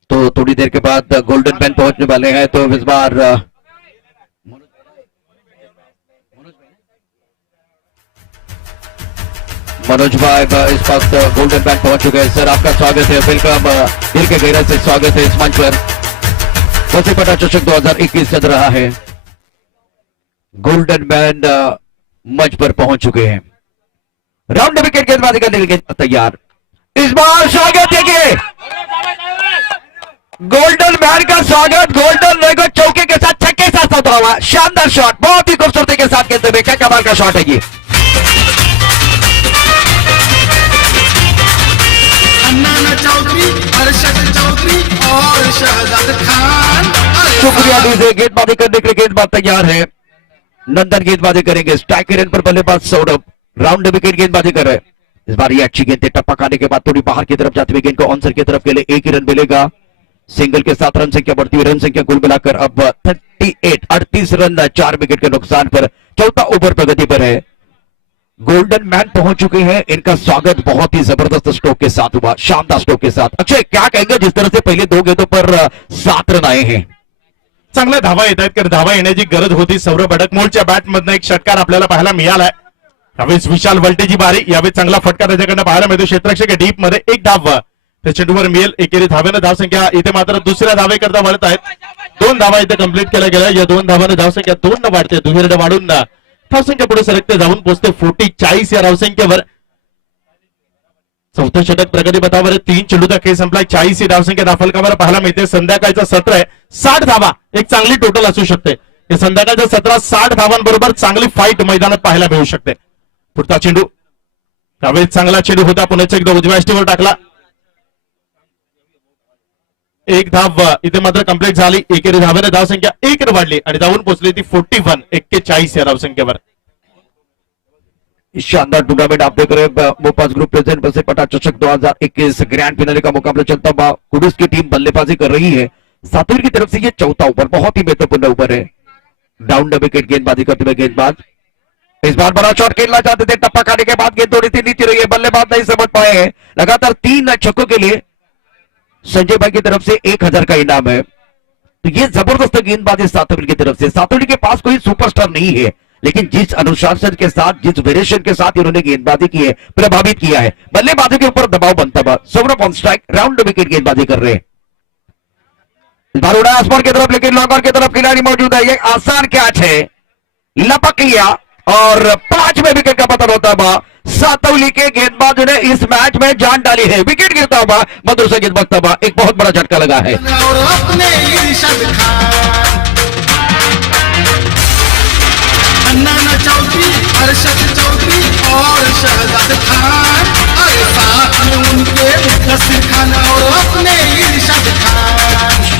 तो थोड़ी देर के बाद गोल्डन पेन पहुंचने वाले हैं, तो इस बार मनोज भाई इस वक्त गोल्डन बैट पहुंच चुके हैं। सर आपका स्वागत है, वेलकम, दिल के गहराई से स्वागत है इस मंच पर। वसई पाटा चषक 2021 चल रहा है, गोल्डन मैन मंच पर पहुंच चुके हैं। राउंड विकेट गेंदबाजी करने के लिए तैयार। इस बार स्वागत है, गोल्डन मैन का स्वागत। गोल्डन मैन को चौके के साथ छक्के के साथ होता हुआ शानदार शॉट, बहुत ही खूबसूरती के साथ खेलते हुए, क्या कमाल का शॉट है ये। अन्ना चौधरी, अरशद चौधरी और शहजाद खान। शुक्रिया डीजे। गेंदबाजी करने के लिए गेंदबाज तैयार है, नंदन गेंदबाजी करेंगे। स्ट्राइकर इन पर बल्लेबाज सौरभ राउंड विकेट गेंदबाजी कर रहे हैं। इस बार ये अच्छी गेंद, टप्पा खाने के बाद थोड़ी बाहर की तरफ जाते हुए गेंद को ऑनसर की तरफ के लिए 1 ही रन मिलेगा। सिंगल के साथ रन संख्या बढ़ती हुई, रन संख्या कुल मिलाकर अब 38 रन 4 विकेट के नुकसान पर चौथा ओवर प्रगति पर है। गोल्डन मैन पहुंच चुके हैं, इनका स्वागत बहुत ही जबरदस्त स्ट्रोक के साथ हुआ, शानदार स्ट्रोक के साथ। अक्षय क्या कहेंगे जिस तरह से पहले 2 गेंदों पर 7 रन आए हैं? चांगल्या धावा येत आहेत, कारण धावा येण्याची गरज होती। सौरभ अडकमोलच्या बॅटमधनं एक षटकार आपल्याला पाहायला मिळालाय। यावेळेस विशाल वल्टेची बारी, यावेळी चांगला फटका त्याच्याकडनं पाहायला मिळतो। क्षेत्ररक्षक डीप मध्ये एक धाव त्या चेंडूवर मिळेल। एकेरी धावेनं धावसंख्या इथे मात्र दुसऱ्या धावेकरता वळत आहेत। 2 धावा इथे कंप्लीट केल्या गेल्या। या 2 धावांनी धावसंख्या 2 न वाढते, दुहेरीने वाढून धावसंख्या पुढे सरकते, जाऊन पोहोचते 40 या धावसंख्येवर। चौथं षटक प्रगती पथावर 3 चेंडूचा खेळ संपलाय। 40 ही धावसंख्या दाफलकावर पाहायला मिळते। संध्याकाळचं सत्र आहे, 60 धावा एक चांगली टोटल असू शकते। या संध्याकाळच्या सत्रात 60 धावांबरोबर चांगली फाईट मैदानात पाहायला मिळू शकते। पुढचा चेंडू त्यावेळेस चांगला चेंडू होता, पुन्हा एकदा उजव्या स्टीवर टाकला। एक धाव इथे मात्र कंप्लीट झाली। एकेरी धावेने धावसंख्या 1 वाढली आणि जाऊन पोहोचली ती 41 या धावसंख्येवर। शानदार टूर्नामेंट आप देख रहे हैं। मोपाज ग्रुप प्रेजेंट बसे पटा चषक 2021 ग्रैंड फिनाले का मुकाबला चलता हुआ। कुडुस की टीम बल्लेबाजी कर रही है। सातवीर की तरफ से ये चौथा ओवर बहुत ही महत्वपूर्ण ओवर है। डाउन द विकेट गेंदबाजी करते हुए गेंदबाज इस बार बड़ा शॉट खेलना चाहते थे, टप्पा खाने के बाद गेंद थोड़ी सी नीचे रही है, बल्लेबाज नहीं समझ पाए हैं। लगातार 3 छक्कों के लिए संजय भाई की तरफ से 1000 का इनाम है। तो ये जबरदस्त गेंदबाजी सातवीर की तरफ से। सातवीर के पास कोई सुपरस्टार नहीं है, लेकिन जिस अनुशासन के साथ, जिस वेरिएशन के साथ इन्होंने गेंदबाजी की है, प्रभावित किया है। बल्लेबाजों के ऊपर दबाव बनता हुआ Saurabh on strike round wicket गेंदबाजी कर रहे हैं। इस बार उड़ा आसमान की तरफ, लेकिन लॉन्गर की तरफ खिलाड़ी मौजूद है। ये आसान कैच है, लपक लिया और 5वें विकेट का पतन होता हुआ सातौली के गेंदबाजों ने इस मैच में जान डाली है। विकेट गिरता हुआ मधुर से गेंद बजता हुआ एक बहुत बड़ा झटका लगा है। और अपने इरशाद खान, अन्ना चौधरी, अरशद चौधरी और शहजाद खान, अरे साथ में उनके मुदस्सिर खान और अपने इरशाद खान।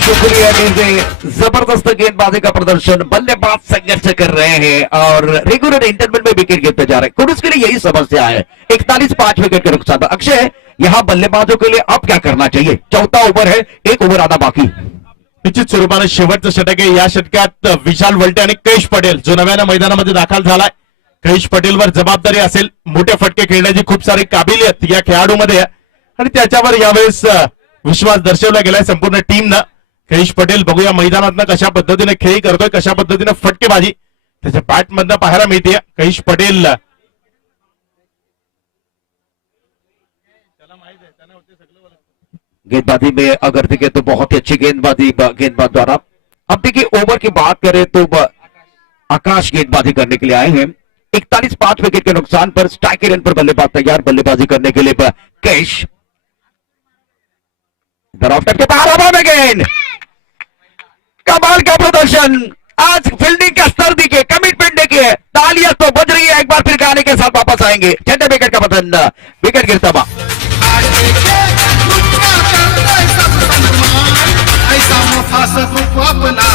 शुक्रिया डीजे, जबरदस्त गेंदबाजी का प्रदर्शन। बल्लेबाज संघर्ष कर रहे हैं और रेगुलर इंटरवल में विकेट गिरते जा रहे हैं। कुडुस के लिए यही समस्या है। 41 5 विकेट के नुकसान। अक्षय, यहां बल्लेबाजों के लिए अब क्या करना चाहिए? चौथा ओवर है, 1 ओव्हर आधा बाकी। निश्चित स्वरूपाने शेवटचं षटक आहे। या षटकात विशाल वल्टे आणि कैश पटेल जो नव्यानं मैदानामध्ये दाखल झालाय। कैश पटेलवर जबाबदारी असेल, मोठे फटके खेळण्याची खूप सारी काबिलियत या खेळाडूमध्ये आहे आणि त्याच्यावर यावेळेस विश्वास दर्शवला गेलाय संपूर्ण टीमनं। कैश पटेल बघूया मैदानातनं कशा पद्धतीने खेळ करतोय, कशा पद्धतीने फटकेबाजी त्याच्या बॅटमधनं पाहायला मिळते। कैश पटेल गेंदबाजी में अगर देखें तो बहुत ही अच्छी गेंदबाजी गेंदबाज द्वारा। अब देखिए ओवर की बात करें तो आकाश गेंदबाजी करने के लिए आए हैं। 41 5 विकेट के नुकसान पर स्ट्राइक रन पर बल्लेबाज तैयार बल्लेबाजी करने के लिए कैश। दरअफ्टर के बाहर हवा में गेंद, कमाल का प्रदर्शन। आज फील्डिंग का स्तर दिखे, कमिटमेंट देखिए, तालियां तो बज रही है। एक बार फिर गाने के साथ वापस आएंगे। 6 विकेट का पतन, विकेट गिरता हुआ। ऐसा मुफासत अपना,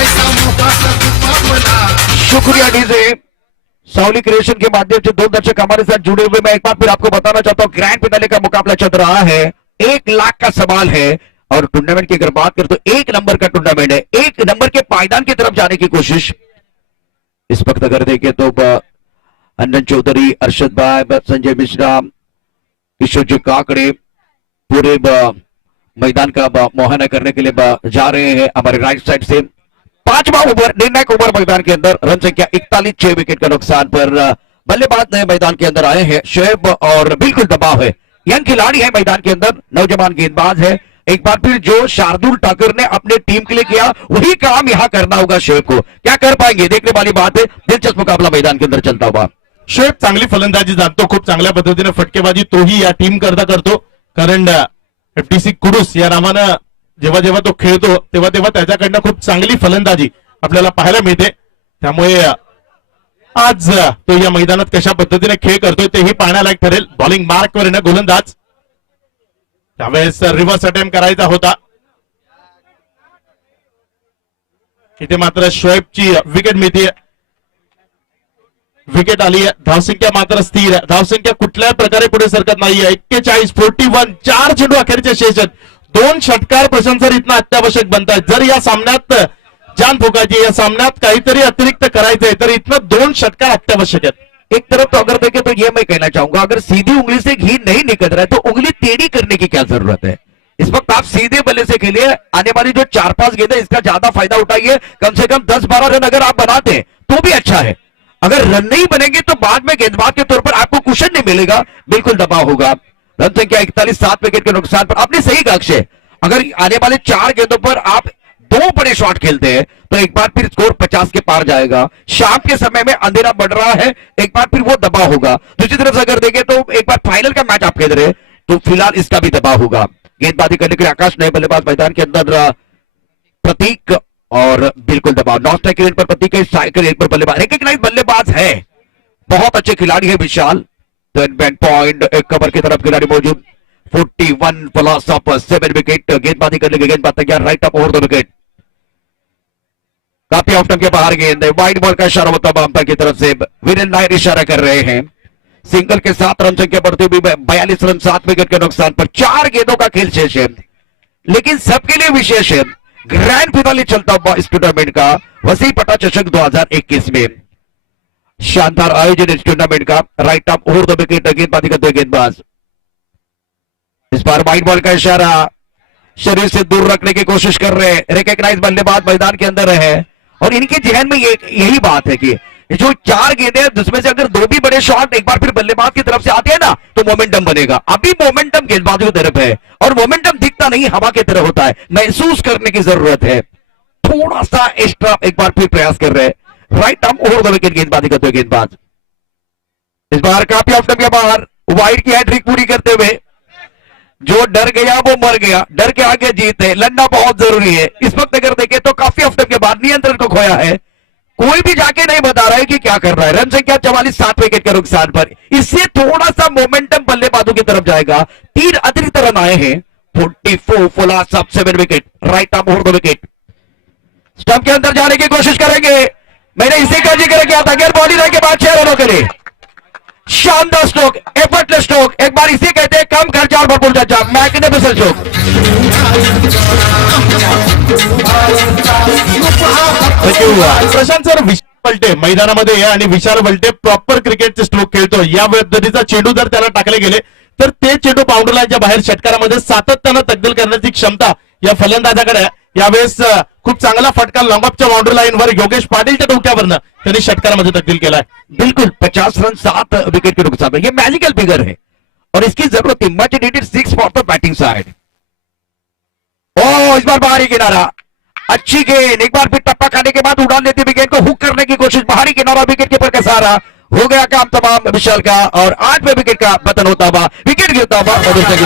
ऐसा मुफासत अपना। शुक्रिया डीजे। साउली क्रिएशन के माध्यम से 2 दर्शक हमारे साथ जुड़े हुए। मैं एक बार फिर आपको बताना चाहता हूं, ग्रैंड फिनाले का मुकाबला चल रहा है। 1 लाख का सवाल है और टूर्नामेंट की अगर बात करें तो 1 नंबर का टूर्नामेंट है। 1 नंबर के पायदान की तरफ जाने की कोशिश इस वक्त अगर देखें तो अन्नन चौधरी, अरशद भाई, संजय मिश्रा, किशोर जी काकड़े पूरे मैदान का मुआयना करने के लिए जा रहे हैं हमारे राइट साइड से। 5वां ओवर, निर्णायक ओवर मैदान के अंदर। रन संख्या 41, 6 विकेट का नुकसान पर बल्लेबाज नए मैदान के अंदर आए हैं शोएब और बिल्कुल दबाव है। यंग खिलाड़ी है मैदान के अंदर, नौजवान गेंदबाज है। एक बार फिर जो शार्दुल ठाकुर ने अपने टीम के लिए किया वही काम यहां करना होगा शोएब को। क्या कर पाएंगे देखने वाली बात है। दिलचस्प मुकाबला मैदान के अंदर चलता हुआ। शोएब चांगली फलंदाजी जाणतो, खूप चांगल्या पद्धतीने फटकेबाजी तोही या टीम करता करतो। कारण एफटीसी कुडूस या नावानं जेव्हा जेव्हा तो खेळतो तेव्हा तेव्हा त्याच्याकडनं खूप चांगली फलंदाजी आपल्याला पाहायला मिळते। त्यामुळे आज तो या मैदानात कशा पद्धतीने खेळ करतोय तेही पाहण्यालायक ठरेल। बॉलिंग मार्कवर येणं गोलंदाज, त्यावेळेस रिव्हर्स अटेम्प्ट करायचा होता। इथे मात्र शोएबची विकेट मिळते। विकेट आली आहे. धावसंख्या मात्र स्थिर आहे. धावसंख्या कुठल्याही प्रकारे पुढे सरकत नाहीये. 41 41 4 चेंडू अखेरचे शेष आहेत. 2 षटकार प्रशंसर इथनं अत्यावश्यक बनतायत. जर या सामन्यात जान फुकायची, या सामन्यात काहीतरी अतिरिक्त करायचंय तर इथनं 2 षटकार अत्यावश्यक आहेत. एक तरफ तो अगर देखें तो ये मैं कहना चाहूंगा, अगर सीधी उंगली से घी नहीं निकल रहा है तो उंगली टेढ़ी करने की क्या जरूरत है। इस वक्त आप सीधे बल्ले से खेलिए, आने वाली जो 4-5 गेंद है इसका ज्यादा फायदा उठाइए। कम से कम 10-12 रन अगर आप बनाते हैं तो भी अच्छा है। अगर रन नहीं बनेंगे तो बाद में गेंदबाज के तौर पर आपको कुशन नहीं मिलेगा, बिल्कुल दबाव होगा। रन संख्या 41 7 विकेट के नुकसान पर। आपने सही कहा अक्षय, अगर आने वाले 4 गेंदों पर आप 2 बड़े शॉट खेलते हैं तो एक बार फिर स्कोर 50 के पार जाएगा। शाम के समय में अंधेरा बढ़ रहा है, एक बार फिर वो दबाव होगा। दूसरी तरफ से अगर देखें तो एक बार फाइनल का मैच आप खेल रहे हैं तो फिलहाल इसका भी दबाव होगा। गेंदबाजी करने के लिए आकाश नए बल्लेबाज मैदान के अंदर प्रतीक और बिल्कुल दबाव। नॉन स्ट्राइक रेट पर प्रतीक है, स्ट्राइक रेट पर बल्लेबाज रिकॉग्नाइज बल्लेबाज है, बहुत अच्छे खिलाड़ी है विशाल। पॉइंट एक कवर की तरफ खिलाड़ी मौजूद। 41 प्लस ऑफ 7 विकेट। गेंदबाजी करने के गेंदबाज तैयार, right up over the wicket. काफी ऑफ के बाहर गेंद है, वाइड बॉल का इशारा होता है अंपायर की तरफ से। वीरेंद्र नायर इशारा कर रहे हैं। सिंगल के साथ रन संख्या बढ़ती हुई 42 रन 7 विकेट के नुकसान पर। 4 गेंदों का खेल शेष है, लेकिन सबके लिए विशेष है ग्रैंड फिनाले चलता हुआ इस टूर्नामेंट का, वसीम पटा चषक 2021 में। शानदार आयोजन इस टूर्नामेंट का। Right up over the wicket, गेंदबाजी करते हुए गेंदबाज। इस बार वाइड बॉल का इशारा, शरीर से दूर रखने की कोशिश कर रहे हैं। रिकॉग्नाइज बल्लेबाज मैदान के अंदर है और इनके जहन में यही बात है कि जो 4 गेंदें जिसमें से अगर 2 भी बड़े शॉट एक बार फिर बल्लेबाज की तरफ से आते हैं ना तो मोमेंटम बनेगा। अभी मोमेंटम गेंदबाजों की तरफ है और मोमेंटम दिखता नहीं, हवा की तरह होता है। महसूस करने की जरूरत है, थोड़ा सा एक्स्ट्रा एक बार फिर प्रयास कर रहे हैं। Right arm over the wicket, गेंदबाजी करते हुए गेंदबाज। इस बार काफी ऑफ के बाहर वाइड की हैट्रिक पूरी करते हुए। जो डर गया वो मर गया, डर के आगे जीत है, लड़ना बहुत जरूरी है। इस वक्त अगर देखें तो काफी हफ्ते के बाद नियंत्रण को खोया है, कोई भी जाके नहीं बता रहा है कि क्या कर रहा है। रन संख्या 44 7 विकेट के नुकसान पर। इससे थोड़ा सा मोमेंटम बल्लेबाजों की तरफ जाएगा। 3 अतिरिक्त रन आए हैं। 44 plus of 7 wicket, right arm over the wicket. Stump के अंदर जाने की कोशिश करेंगे, मैंने इसी का जिक्र किया था। गेंद बॉडी रहने के बाद 6 रनों के लिए शानदार स्ट्रोक, एफर्टलेस स्ट्रोक। एक बार इसे कहते हैं कम खर्चा और भरपूर चर्चा, मैग्निफिसेंट स्ट्रोक। प्रशांत सर, विशाल बलटे मैदानामध्ये आहे आणि विशाल बलटे प्रॉपर क्रिकेटचे स्ट्रोक खेळतो। या पद्धतीचा चेंडू जर त्याला टाकले गेले तर ते चेंडू बाउंड्री लाईनच्या बाहेर षटकारामध्ये सातत्यानं तकदील करण्याची क्षमता या फलंदाजाकडे आहे। यावेळेस खूप चांगला फटका लॉंगऑफच्या बाउंड्री लाईनवर योगेश पाटीलच्या डोक्यावरनं त्यांनी षटकारामध्ये तब्दील केलाय। बिल्कुल 50 रन 7 विकेट के नुकसान में। ये मैजिकल फिगर है और इसकी जरूरत थी। Much needed 6 for the batting side. ओ इस बार बाहरी किनारा, अच्छी गेंद। एक बार फिर टप्पा खाने के बाद उड़ान लेती हुई गेंद को हुक करने की कोशिश। बाहरी किनारा, विकेट कीपर का सहारा। हो गया काम तमाम विशाल का और 8वें विकेट का पतन होता हुआ, विकेट गिरता हुआ और दूसरे की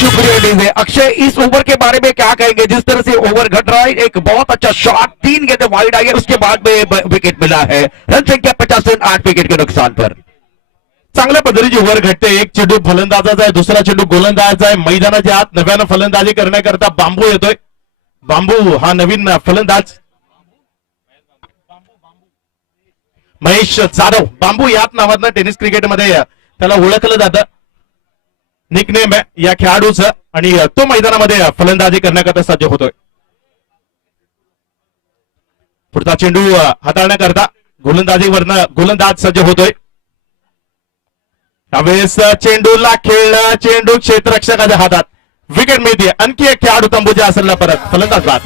शुक्रिया टीम है। अक्षय, इस ओवर के बारे में क्या कहेंगे? जिस तरह से ओवर घट रहा है, एक बहुत अच्छा शॉट, 3 गेंदें वाइड आई है, उसके बाद में विकेट मिला है। रन संख्या 50 रन 8 विकेट के नुकसान पर। चांगल्या पद्धतीची ओव्हर घडते। एक चेंडू फलंदाजाचा आहे, दुसरा चेंडू गोलंदाजाचा आहे। मैदानाच्या आत नव्यानं फलंदाजी करण्याकरता बांबू येतोय। बांबू हा नवीन फलंदाज महेश जाधव, बांबू याच नावानं टेनिस क्रिकेटमध्ये त्याला ओळखलं जातं, निकनेम आहे या खेळाडूचं आणि तो मैदानामध्ये फलंदाजी करण्याकरता सज्ज होतोय। पुढचा चेंडू हाताळण्याकरता गोलंदाजीवरनं गोलंदाज सज्ज होतोय। त्यावेळेस चेंडूला खेळणं, चेंडू क्षेत्ररक्षकाच्या हातात, विकेट मिळते। आणखी एक खेळाडू तंबूच्या आसनला परत, फलंदाज बाद।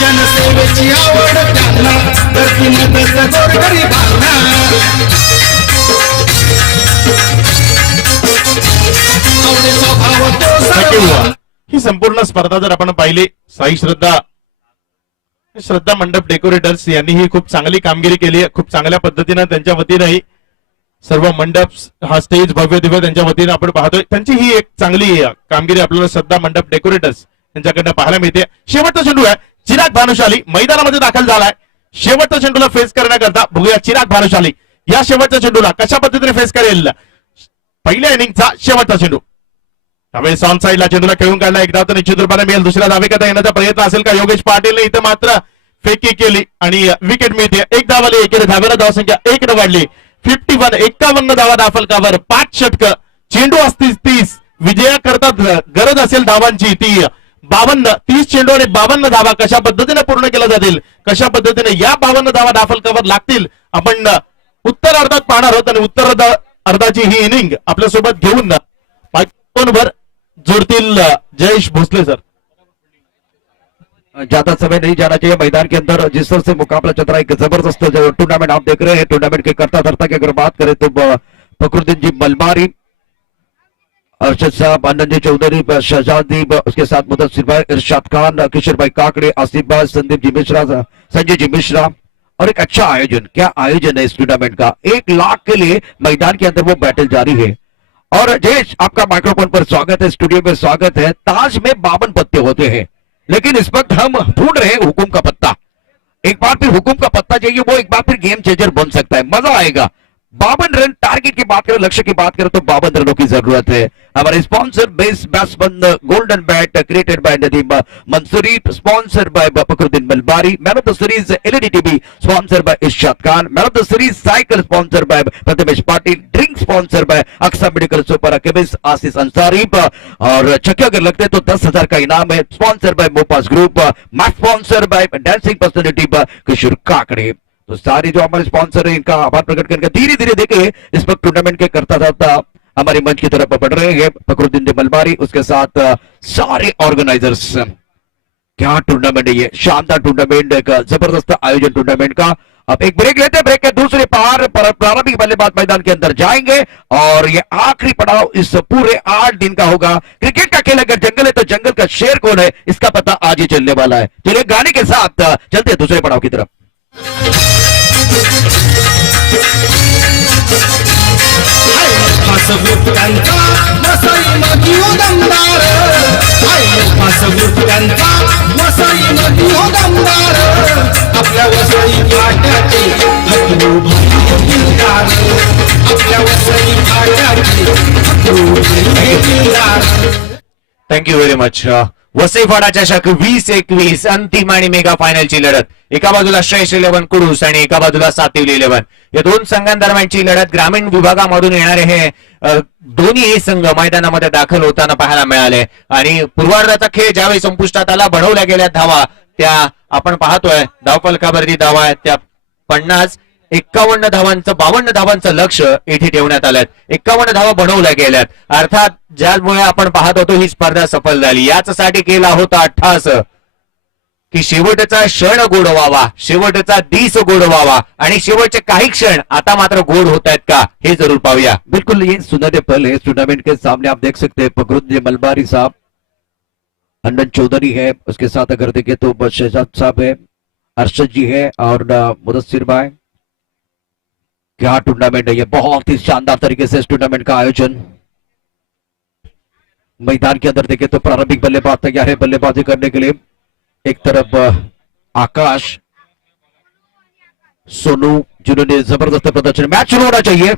जनसेवेची आवड त्यांना, करती मदत गोरगरिबांना। आवडे स्वभाव तो सर्व ही संपूर्ण स्पर्धा जर आपण पाहिली, साई श्रद्धा मंडप डेकोरेटर्स यांनी ही खूप चांगली कामगिरी केली आहे. खूप चांगल्या पद्धतीनं त्यांच्या वतीनंही सर्व मंडप हा स्टेज भव्य दिव्य त्यांच्या वतीनं आपण पाहतोय. त्यांची ही एक चांगली कामगिरी आपल्याला श्रद्धा मंडप डेकोरेटर्स यांच्याकडनं पाहायला मिळते. शेवटचा चेंडू आहे, चिराग भानुशाली मैदानामध्ये दाखल झालाय. शेवटच्या चेंडूला फेस करण्याकरता बघूया चिराग भानुशाली या शेवटच्या चेंडूला कशा पद्धतीने फेस करेल. पहिल्या इनिंगचा शेवटचा चेंडू त्यावेळेस ऑन साईडला चेंडूला खेळून काढला. एक धाव तर निश्चित रूपाने मिळेल. दुसऱ्या धावेकरता येण्याचा प्रयत्न असेल का योगेश पाटीलने इथं मात्र फेकी केली आणि विकेट मिळते. एक धाव आली. एकेरी धावेला धावसंख्या 1 वाढली. 51 धावा दाफलकावर 5 षटकं. चेंडू असतील 30. विजयाकरता गरज असेल धावांची ती 52. 30 चेंडू आणि 52 धावा कशा पद्धतीने पूर्ण केल्या जातील, कशा पद्धतीने या 52 धावा दाफलकावर लागतील, आपण उत्तर अर्धात पाहणार आहोत. आणि उत्तर अर्धाची ही इनिंग आपल्यासोबत घेऊन वर जोड़तील जयेश भोसले सर. ज्यादा समय नहीं जाना चाहिए मैदान के अंदर. जिस तरह से मुकाबला चल रहा है, एक जबरदस्त जो टूर्नामेंट आप देख रहे हैं, टूर्नामेंट के करता धरता की अगर बात करें तो फखरुद्दीन जी मलबारी, अरशद साहब, आनंद जी चौधरी, शहजादीब, उसके साथ मुदस्सिर भाई, इरशाद खान, किशोर भाई काकड़े, आसिफ भाई, संदीप जी मिश्रा, संजय जी मिश्रा. और एक अच्छा आयोजन, क्या आयोजन है इस टूर्नामेंट का. 1 लाख के लिए मैदान के अंदर वो बैटल जारी है. और जयेश, आपका माइक्रोफोन पर स्वागत है, स्टूडियो में स्वागत है. ताज में 52 पत्ते होते हैं, लेकिन इस वक्त हम ढूंढ रहे हैं हुकुम का पत्ता. एक बार फिर हुकुम का पत्ता चाहिए, वो एक बार फिर गेम चेंजर बन सकता है. मजा आएगा. 52 रन टारगेट की बात करें, लक्ष्य की बात करें तो 52 रनों की जरूरत है. हमारे sponsor best batsman golden bat created by Nadeem Mansuri, sponsor by Fakhruddin Malbari, man of the series LED TV sponsor by Irshad Khan, man of the series cycle sponsor by Prathamesh Patil, drink sponsor by Aksa medical super chemist Ashish Ansari. और छक्के अगर लगते तो 10,000 का इनाम है. Sponsor by Mopas group, match sponsor by dancing personality Kishor Kakade. तो सारे जो हमारे स्पॉन्सर है इनका आभार प्रकट करके धीरे धीरे देखिए इस वक्त टूर्नामेंट के करता था हमारे मंच की तरफ बढ़ रहे हैं फखरुद्दीन मलबारी, उसके साथ सारे ऑर्गेनाइजर्स. क्या टूर्नामेंट है ये, शानदार टूर्नामेंट, एक जबरदस्त आयोजन टूर्नामेंट का. अब एक ब्रेक लेते हैं, ब्रेक के दूसरे पार प्रारंभिक बल्लेबाज मैदान के अंदर जाएंगे और ये आखिरी पड़ाव इस पूरे 8 दिन का होगा. क्रिकेट का खेल अगर जंगल है तो जंगल का शेर कौन है इसका पता आज ही चलने वाला है. चलिए गाने के साथ चलते हैं दूसरे पड़ाव की तरफ. फसवुटकांचा वसई हो दमदार, फसवुटकांचा वसई हो दमदार. आपल्या वसई फाट्याचे फकरू भाई दिलदार, आपल्या वसई फाट्याचे फकरू भाई दिलदार. Thank you very much. वसईफाडा चषक 20-21 अंतिम आणि मेगा फायनलची लढत. एका बाजूला श्रेष्ठ 11 कुडूस आणि एका बाजूला सातिवली 11. या दोन संघांदरम्यानची लढत. ग्रामीण विभागामधून येणारे हे दोन्ही संघ मैदानामध्ये दाखल होताना पाहायला मिळाले आणि पूर्वार्धाचा खेळ ज्यावेळी संपुष्टात आला, बनवल्या गेल्या धावा त्या आपण पाहतोय. धावफलकावरती धावा आहेत त्या 50, 51 धावांचं 52 धावांचं लक्ष येथे ठेवण्यात आलं. 51 धावा बनवल्या गेल्यात. अर्थात ज्यामुळे आपण पाहत होतो ही स्पर्धा सफल झाली. याचसाठी केला होता अट्टास की शेवटचा क्षण गोड व्हावा, शेवटचा दिस गोड व्हावा आणि शेवटचे काही क्षण आता मात्र गोड होत आहेत का हे जरूर पाहूया. बिल्कुल ये सुनहरे पल है. टूर्नामेंट के सामने आप देख सकते हैं फखरुद्दीन मलबारी साहब, आनंद चौधरी है, उसके साथ अगर देखें तो शहजाद साहब है, अरशद जी है और मुदस्सिर भाई. क्या टूर्नामेंट है ये, बहुत ही शानदार तरीके से इस टूर्नामेंट का आयोजन. मैदान के अंदर देखें तो प्रारंभिक बल्लेबाज तैयार है बल्लेबाजी करने के लिए. एक तरफ आकाश, सोनू जिन्होंने जबरदस्त प्रदर्शन. मैच शुरू होना चाहिए.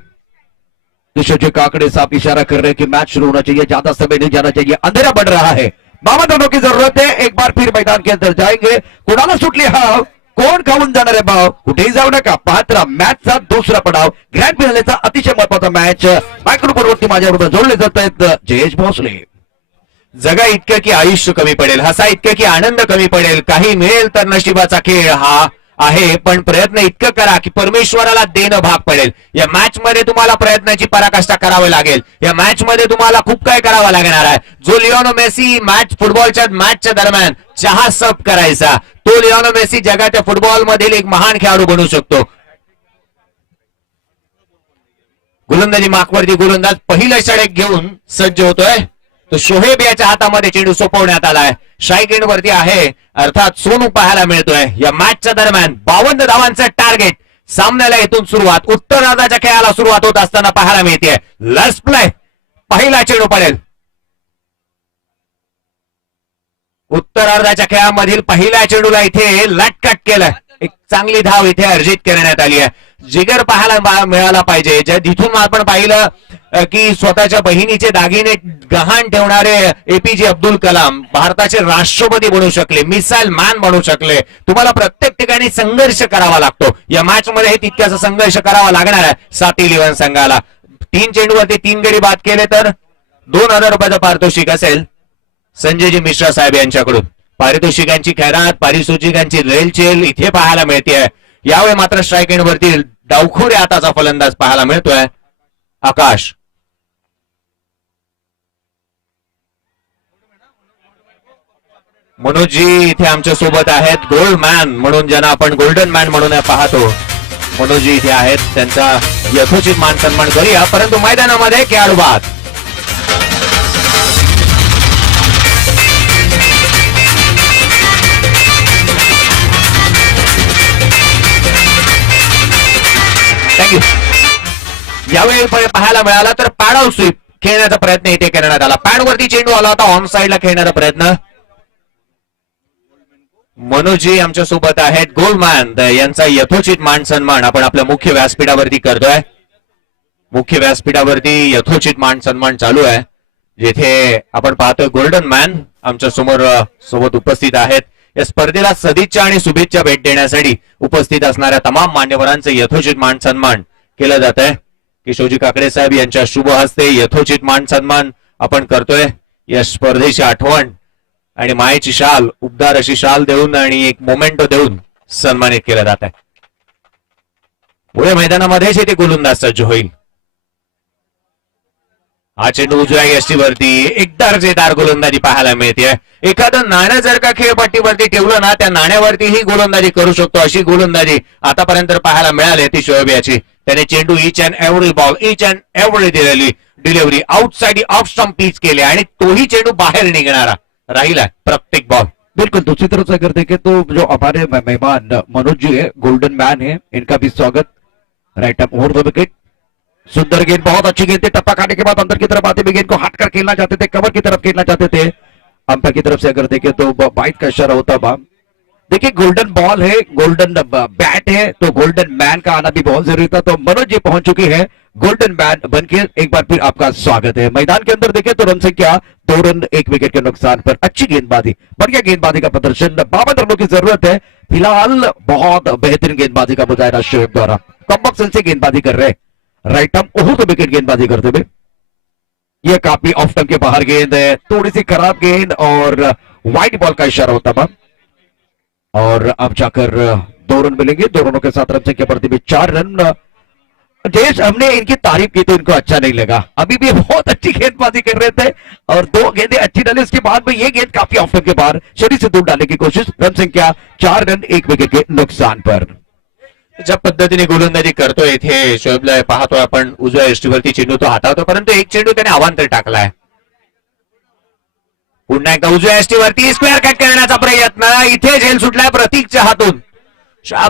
किशोर जी काकड़े साहब इशारा कर रहे हैं कि मैच शुरू होना चाहिए, ज्यादा समय नहीं जाना चाहिए, अंधेरा बढ़ रहा है. 52 रनों की जरूरत है. एक बार फिर मैदान के अंदर जाएंगे. कुणाला सुटली हाव, कोण खाऊन जाणार आहे भाव, कुठेही जाऊ नका, पाहत राहा मॅचचा दुसरा पडाव. ग्रँड फिनालेचा अतिशय महत्वाचा मॅच. मायक्रोफोनवरती माझ्याबरोबर जोडले जात आहेत जयेश भोसले. जगा इतकं की आयुष्य कमी पडेल, हसा इतकं की आनंद कमी पडेल, काही मिळेल तर नशिबाचा खेळ हा आहे, पण प्रयत्न इतकं करा की परमेश्वराला देणं भाग पडेल. या मॅच मध्ये तुम्हाला प्रयत्नाची पराकाष्ठा करावी लागेल. या मॅच मध्ये तुम्हाला खूप काय करावं लागणार आहे. जो लिओनो मेसी फुटबॉलच्या मॅचच्या दरम्यान चहा सर्व करायचा, तो लिओनो मेसी जगाच्या फुटबॉल मधील एक महान खेळाडू बनू शकतो. गोलंदाजी मार्कवरती गोलंदाज पहिलं षटक घेऊन सज्ज होतोय. तो शोहेब याच्या हातामध्ये चेंडू सोपवण्यात आलाय. स्ट्राईक एंड वरती आहे अर्थात सोनू पाहायला मिळतोय. या मॅचच्या दरम्यान 52 धावांचं टार्गेट. सामन्याला इथून सुरुवात उत्तरार्धाच्या खेळाला सुरुवात होत असताना पाहायला मिळते. लास्ट प्ले पहिला चेंडू पडेल. उत्तरार्धाच्या खेळामधील पहिल्या चेंडूला इथे लटकट केलं. एक चांगली धाव इथे अर्जित करण्यात आली आहे. जिगर पाहायला मिळाला पाहिजे. ज्या जिथून आपण पाहिलं की स्वतःच्या बहिणीचे दागिने गहाण ठेवणारे एपीजे अब्दुल कलाम भारताचे राष्ट्रपती बनू शकले, मिसाईल मॅन बनू शकले. तुम्हाला प्रत्येक ठिकाणी संघर्ष करावा लागतो. या मॅच मध्ये तितक्याचा संघर्ष करावा लागणार आहे 7-11 संघाला. 3 चेंडूवरती 3 गडी बाद केले तर 2000 रुपयाचं पारितोषिक असेल संजयजी मिश्रा साहेब यांच्याकडून. पारितोषिकांची खैरात, पारितोषिकांची रेलचेल इथे पाहायला मिळते. यावेळी मात्र स्ट्राईक एंड वरती डावखुरे हाताचा फलंदाज पाहायला मिळतोय आकाश. मनोजजी इथे आमच्या सोबत आहेत. गोल्ड मॅन म्हणून ज्यांना आपण गोल्डन मॅन म्हणून पाहतो मनोजजी इथे आहेत. त्यांचा यथोचित मान सन्मान करूया. परंतु मैदानामध्ये खेळाडू बाद. थँक्यू. यावेळी पाहायला मिळाला तर पॅड स्वीप खेळण्याचा प्रयत्न इथे करण्यात आला. पॅड वरती चेंडू आला होता. ऑन साइडला खेळण्याचा प्रयत्न. मनोजी आमच्या सोबत आहेत. गोल्डमॅन यांचा यथोचित मान सन्मान आपण आपल्या मुख्य व्यासपीठावरती करतोय. मुख्य व्यासपीठावरती यथोचित मान सन्मान चालू आहे. जिथे आपण पाहतोय गोल्डन मॅन आमच्या समोर सोबत उपस्थित आहेत. या स्पर्धेला सदिच्छा आणि शुभेच्छा भेट देण्यासाठी उपस्थित असणाऱ्या तमाम मान्यवरांचे यथोचित मान सन्मान केलं जात आहे. किशोरजी काकडे साहेब यांच्या शुभ हस्ते यथोचित मान सन्मान आपण करतोय. या स्पर्धेची आठवण आणि मायेची शाल, उबदार अशी शाल देऊन आणि एक मोमेंटो देऊन सन्मानित केलं जात आहे. पुढे मैदानामध्येच येथे गोलंदाज सज्ज होईल. हा चेंडू उजव्या यष्टीवरती एक दर्जेदार गोलंदाजी पाहायला मिळते. एखादं नाणं जर का खेळपट्टीवरती ठेवलं ना त्या नाण्यावरती ही गोलंदाजी करू शकतो अशी गोलंदाजी आतापर्यंत पाहायला मिळाली ती शोएब याची. त्याने चेंडू each and every ball, each and every दिलेली delivery outside off stump pitch केले आणि तोही चेंडू बाहेर निघणारा राहिला प्रत्येक बॉल. बिल्कुल दूसरी तरफ से अगर देखें तो जो हमारे मेहमान मनोज जी है, गोल्डन मैन है, इनका भी स्वागत. Right up over the wicket. सुंदर गेंद, बहुत अच्छी गेंद थी. टप्पा खाने के बाद अंदर की तरफ आते हुए गेंद को हट कर खेलना चाहते थे, कवर की तरफ खेलना चाहते थे. अंपायर की तरफ से अगर देखें तो बाइट का इशारा होता बा. देखिए गोल्डन बॉल है, गोल्डन बैट है, तो गोल्डन मैन का आना भी बहुत जरूरी था. तो मनोज जी पहुंच चुकी है गोल्डन मैन बनके. एक बार फिर आपका स्वागत है. मैदान के अंदर देखें तो रन संख्या 2 रन 1 विकेट के नुकसान पर. अच्छी गेंदबाजी, बढ़िया गेंदबाजी का प्रदर्शन. 52 रनों की जरूरत है फिलहाल. बहुत बेहतरीन गेंदबाजी का मुजाहिरा शोएब द्वारा. कम से गेंदबाजी कर रहे, right arm over the wicket गेंदबाजी करते हुए. यह काफी ऑफ टर्म के बाहर गेंद है, थोड़ी सी खराब गेंद और वाइड बॉल का इशारा होता था. और अब जाकर 2 रन मिलेंगे. 2 रनों के साथ रन संख्या बढ़ती हुई 4 रन. जयेश, हमने इनकी तारीफ की तो इनको अच्छा नहीं लगा. अभी भी बहुत अच्छी गेंदबाजी कर रहे थे और 2 गेंदें अच्छी डाली. उसके बाद में ये गेंद काफी ऑफ टर्म के बाहर शरीर से दूर डालने की कोशिश. रन संख्या 4 रन 1 विकेट के नुकसान पर. ज्या पद्धतीने गोलंदाजी करतोय इथे शोएबला पाहतोय आपण. उजव्या यष्टीवरती चेंडू तो हातावतो परंतु एक चेंडू त्याने अवांतर टाकलाय. पुन्हा एकदा उजव्या यष्टीवरती स्क्वेअर कट करण्याचा प्रयत्न. इथे झेल सुटलाय प्रतीकच्या हातून.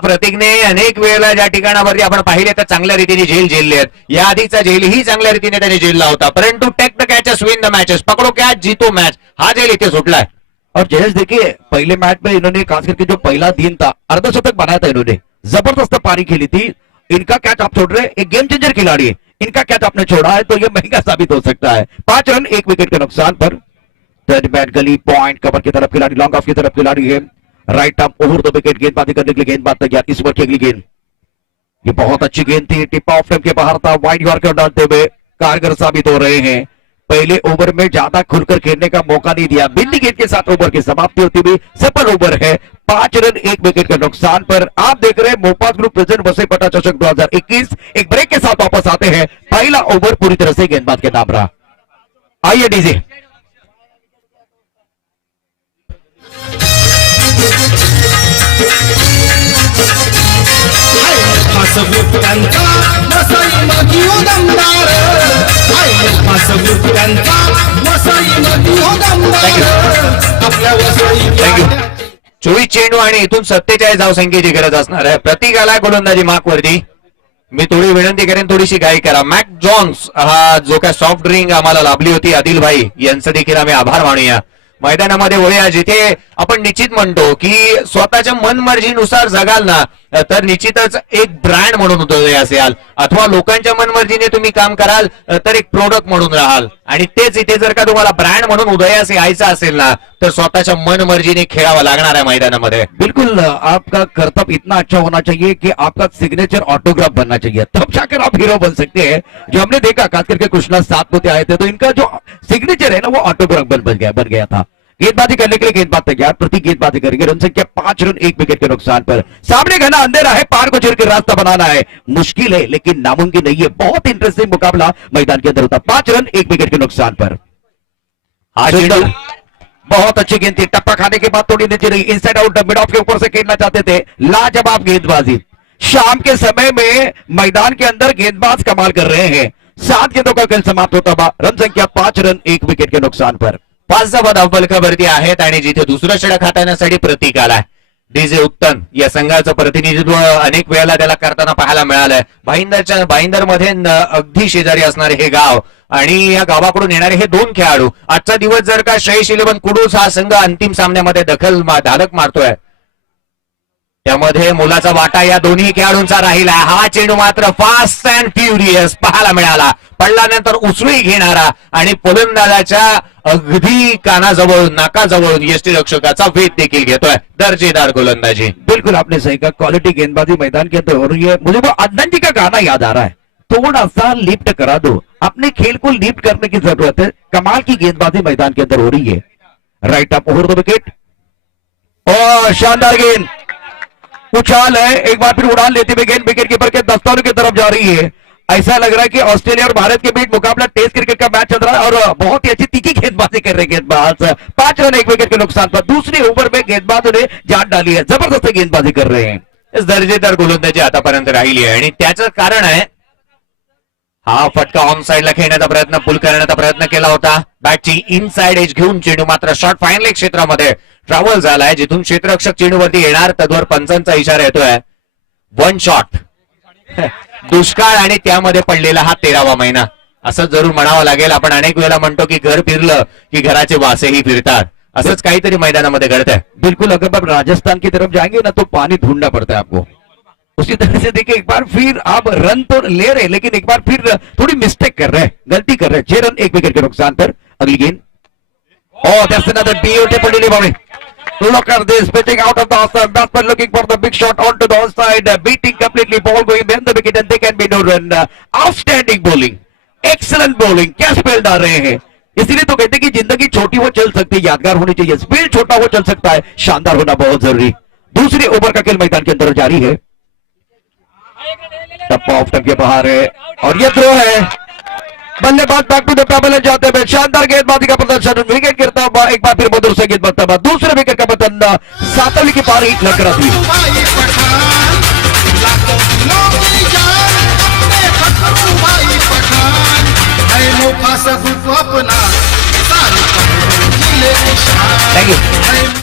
प्रतीकने अनेक वेळेला ज्या ठिकाणावरती आपण पाहिले तर चांगल्या रीतीने झेल झेलले आहेत. या आधीचा झेलही चांगल्या रीतीने त्याने झेलला होता परंतु take the catches win the matches, पकडो कॅच जीतो मैच, हा झेल इथे सुटलाय. और जयेश देखिए पहले मैच में इन्होंने खास करके जो पहला दिन था अर्धशतक बनाया था इन्होंने. जबरदस्त पारी खेली थी. इनका कैच आप छोड़ रहे, एक गेम चेंजर खिलाड़ी है. इनका कैच आपने छोड़ा है तो यह महंगा साबित हो सकता है. 5 रन 1 विकेट के नुकसान पर. थर्ड बैट गली पॉइंट कवर की तरफ खिलाड़ी, लॉन्ग ऑफ की तरफ खिलाड़ी है. Right arm over the wicket गेंदबाजी करने के लिए गेंदबाज तैयार. इस ओवर की अगली गेंद, ये बहुत अच्छी गेंद थी. टिप ऑफ स्टंप के बाहर था. वाइड यॉर्कर डालते हुए कारगर साबित हो रहे हैं. पहले ओवर में ज्यादा खुलकर खेलने का मौका नहीं दिया. बिल्ली गेंद के साथ ओवर की समाप्ति होती हुई सफल ओवर है. 5 रन 1 विकेट के नुकसान पर. आप देख रहे हैं मोपाज ग्रुप प्रेजेंट वसईपट्टा चषक 2021. एक ब्रेक के साथ वापस आते हैं. पहला ओवर पूरी तरह से गेंदबाज के नाम रहा. आइए डीजे. हसमुख त्यांचा वसई मधियो दमदार खास ग्रुप त्यांचा वसई मधियो दमदार आपल्या वसई थँक्यू. 24 चेंडू आणि इथून 47 धावसंख्येची गरज असणार आहे. प्रतीकाला गोलंदाजी मार्कवरती. मी थोडी विनंती करेन, थोडीशी घाई करा. मॅक जॉन्स हा जो काय सॉफ्ट ड्रिंक आम्हाला लाभली होती आदिल भाई यांचं देखील आम्ही आभार मानूया. मैदानामध्ये वळूया जिथे आपण निश्चित म्हणतो की स्वतःच्या मनमर्जीनुसार जगाल ना तर निश्चितच एक ब्रँड म्हणून उदयास याल, अथवा लोकांच्या मनमर्जीने तुम्ही काम कराल तर एक प्रोडक्ट म्हणून राहाल. आणि तेच इथे जर का तुम्हाला ब्रँड म्हणून उदयास यायचं असेल ना तर स्वतःच्या मनमर्जीने खेळावं लागणार आहे मैदानामध्ये. बिल्कुल आपका कर्तव्य इतना अच्छा होना चाहिए कि आपका सिग्नेचर ऑटोग्राफ बनना चाहिए, तब जाकर आप हीरो बन सकते हैं. जो हमने देखा खास करके कृष्णा 7 होते आए थे तो इनका जो सिग्नेचर है ना वो ऑटोग्राफ बन गया था. गेंदबाजी करने के लिए गेंदबाज तैयार, प्रति गेंदबाजी करेंगे. रन संख्या 5 रन 1 विकेट के नुकसान पर. सामने घना अंधेरा है, पार को चीर के रास्ता बनाना है मुश्किल है लेकिन नामुमकिन नहीं है. बहुत इंटरेस्टिंग मुकाबला मैदान के अंदर होता. 5 रन 1 विकेट के नुकसान पर. हा चेंडू बहुत अच्छी गेंद थी, टप्पा खाने के बाद थोड़ी नीचे रही. इनसाइड आउट मिड ऑफ के ऊपर से खेलना चाहते थे. लाजवाब गेंदबाजी. शाम के समय में मैदान के अंदर गेंदबाज कमाल कर रहे हैं. 7 गेंदों का खेल समाप्त होता हुआ. रन संख्या 5 रन 1 विकेट के नुकसान पर. 5 धावफलकावरती आहेत आणि जिथे दुसरं षटक हाताळण्यासाठी प्रतीक आलाय. डीजे उत्तम या संघाचं प्रतिनिधित्व अनेक वेळेला त्याला करताना पाहायला मिळालंय. भाईंदर मध्ये अगदी शेजारी असणारे हे गाव आणि या गावाकडून येणारे हे 2 खेळाडू. आजचा दिवस जर का श्रेयस 11 कुडूस हा संघ अंतिम सामन्यामध्ये धाडक मारतोय त्यामध्ये मोलाचा वाटा या दोन्ही खेळाडूंचा राहिला. हा चेंडू मात्र फास्ट अँड फ्युरियस पाहायला मिळाला. पडल्यानंतर उसळी घेणारा आणि फलंदाजाच्या अगदी कानाजवळून नाकाजवळून यष्टीरक्षकाचा वेध देखील घेतोय. दर्जेदार गोलंदाजी. बिल्कुल आपने सही कहा, क्वालिटी गेंदबाजी मैदान के अंदर हो रही है. मुझे वो अदनान जी का गाना याद आ रहा है, थोड़ा सा लिफ्ट करा दो. अपने खेल को लिफ्ट करने की जरूरत है. कमाल की गेंदबाजी मैदान के अंदर हो रही है. Right up over the wicket और शानदार गेंद. उछाल है, एक बार फिर उड़ान लेते हुए गेंद विकेट कीपर के दस्तानों की तरफ जा रही है. ऐसा लग रहा है कि ऑस्ट्रेलिया और भारत के बीच मुकाबला टेस्ट क्रिकेट का मैच चल रहा है और बहुत ही अच्छी तीखी गेंदबाजी कर रहे हैं गेंदबाज. 5 रन 1 विकेट के नुकसान पर. दूसरे ओवर में गेंदबाजों ने जान डाली है. जबरदस्त गेंदबाजी कर रहे हैं. इस दर्जेदार गोलंदाजी आतापर्यंत राहिली आहे आणि त्याचं कारण आहे हा फटका ऑन साइडला खेळण्याचा प्रयत्न, पुल करण्याचा प्रयत्न केला होता. बॅटची इनसाइड एज घेऊन चेंडू मात्र शॉर्ट फाईनल क्षेत्रामध्ये ट्रॅव्हल झालाय, जिथून क्षेत्ररक्षक चेंडूवरती येणार तद्वर पंचांचा इशारा येतोय. 1 शॉट. दुष्काळ आणि त्यामध्ये पडलेला हा 13वा महिना असं जरूर म्हणावं लागेल. आपण अनेक वेळेला म्हणतो की घर फिरलं की घराचे वासेही फिरतात. असंच काहीतरी मैदानामध्ये घडतंय. बिल्कुल अगर आप राजस्थान की तरफ जाएंगे ना तो पानी ढूंढना पड़ता है आपको. उसी तरह से देखिए एक बार फिर आप रन तो ले रहे लेकिन एक बार फिर थोड़ी मिस्टेक कर रहे हैं, गलती कर रहे हैं. 6 रन 1 विकेट के नुकसान पर. अगली गेंद. Oh, that's another beautiful delivery. Look at this, pitching out of the offside. Batsman looking for the big shot onto the offside, beating completely, ball going behind the wicket and they can be no run. Outstanding bowling, excellent bowling. क्या spell डाल रहे हैं. इसीलिए तो कहते हैं कि जिंदगी छोटी वो चल सकती है, यादगार होनी चाहिए. स्पेल छोटा वो चल सकता है, शानदार होना बहुत जरूरी. दूसरी ओवर का खेल मैदान के अंदर जारी है. टप्पा ऑफ टप के बाहर है और ये थ्रो है. बल्लेबाज बैक टू द टेबल जाते हुए शानदार गेंदबाजी का प्रदर्शन. विकेट गिरता हुआ एक बार फिर मधुर से गेंद बनता हुआ. दूसरे विकेट का पतन 7वीं की पारी लकड़ा हुई. भाई पठान लाखों दिलों की जान अपने फकरू भाई पठान है नोखा सबको अपना सारी करोड़ों जिले की शान. थँक्यू.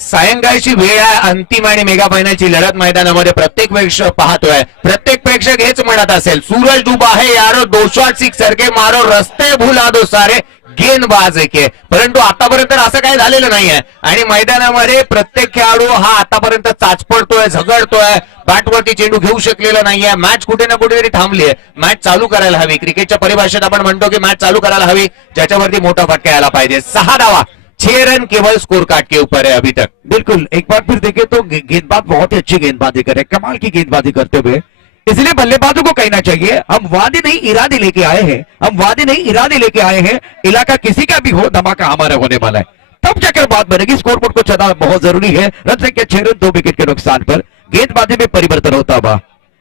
सायंकाळची वेळ आहे. अंतिम आणि मेगा फायनलची लढत मैदानामध्ये प्रत्येक प्रेक्षक पाहतोय. प्रत्येक प्रेक्षक हेच म्हणत असेल, सूरज डुबा है यारो, 2 शॉट सिक्सर के मारो, रस्ते भुला दो सारे, गेंदबाज के. परंतु आतापर्यंत असं काही झालेलं नाहीये आणि मैदानामध्ये प्रत्येक खेळाडू हा आतापर्यंत चाचपडतोय, झगडतोय, बॅटवरती चेंडू घेऊ शकलेला नाहीये. मॅच कुठे ना कुठेतरी थांबली आहे. मॅच चालू करायला हवी. क्रिकेटच्या परिभाषेत आपण म्हणतो की मॅच चालू करायला हवी, ज्याच्यावरती मोठा फटका यायला पाहिजे. 6 धावा, 6 रन केवल स्कोर कार्ड के ऊपर है अभी तक. बिल्कुल एक बार फिर देखें तो गेंदबाज बहुत ही अच्छी गेंदबाजी करे, कमाल की गेंदबाजी करते हुए. इसलिए बल्लेबाजों को कहना चाहिए हम वादे नहीं इरादे लेके आए हैं, हम वादे नहीं इरादे लेके आए हैं. इलाका किसी का भी हो, धमाका हमारा होने वाला है. तब जाकर बात बनेगी. स्कोरबोर्ड को चढ़ना बहुत जरूरी है. रन संख्या 6 रन 2 विकेट के नुकसान पर. गेंदबाजी में परिवर्तन होता हुआ.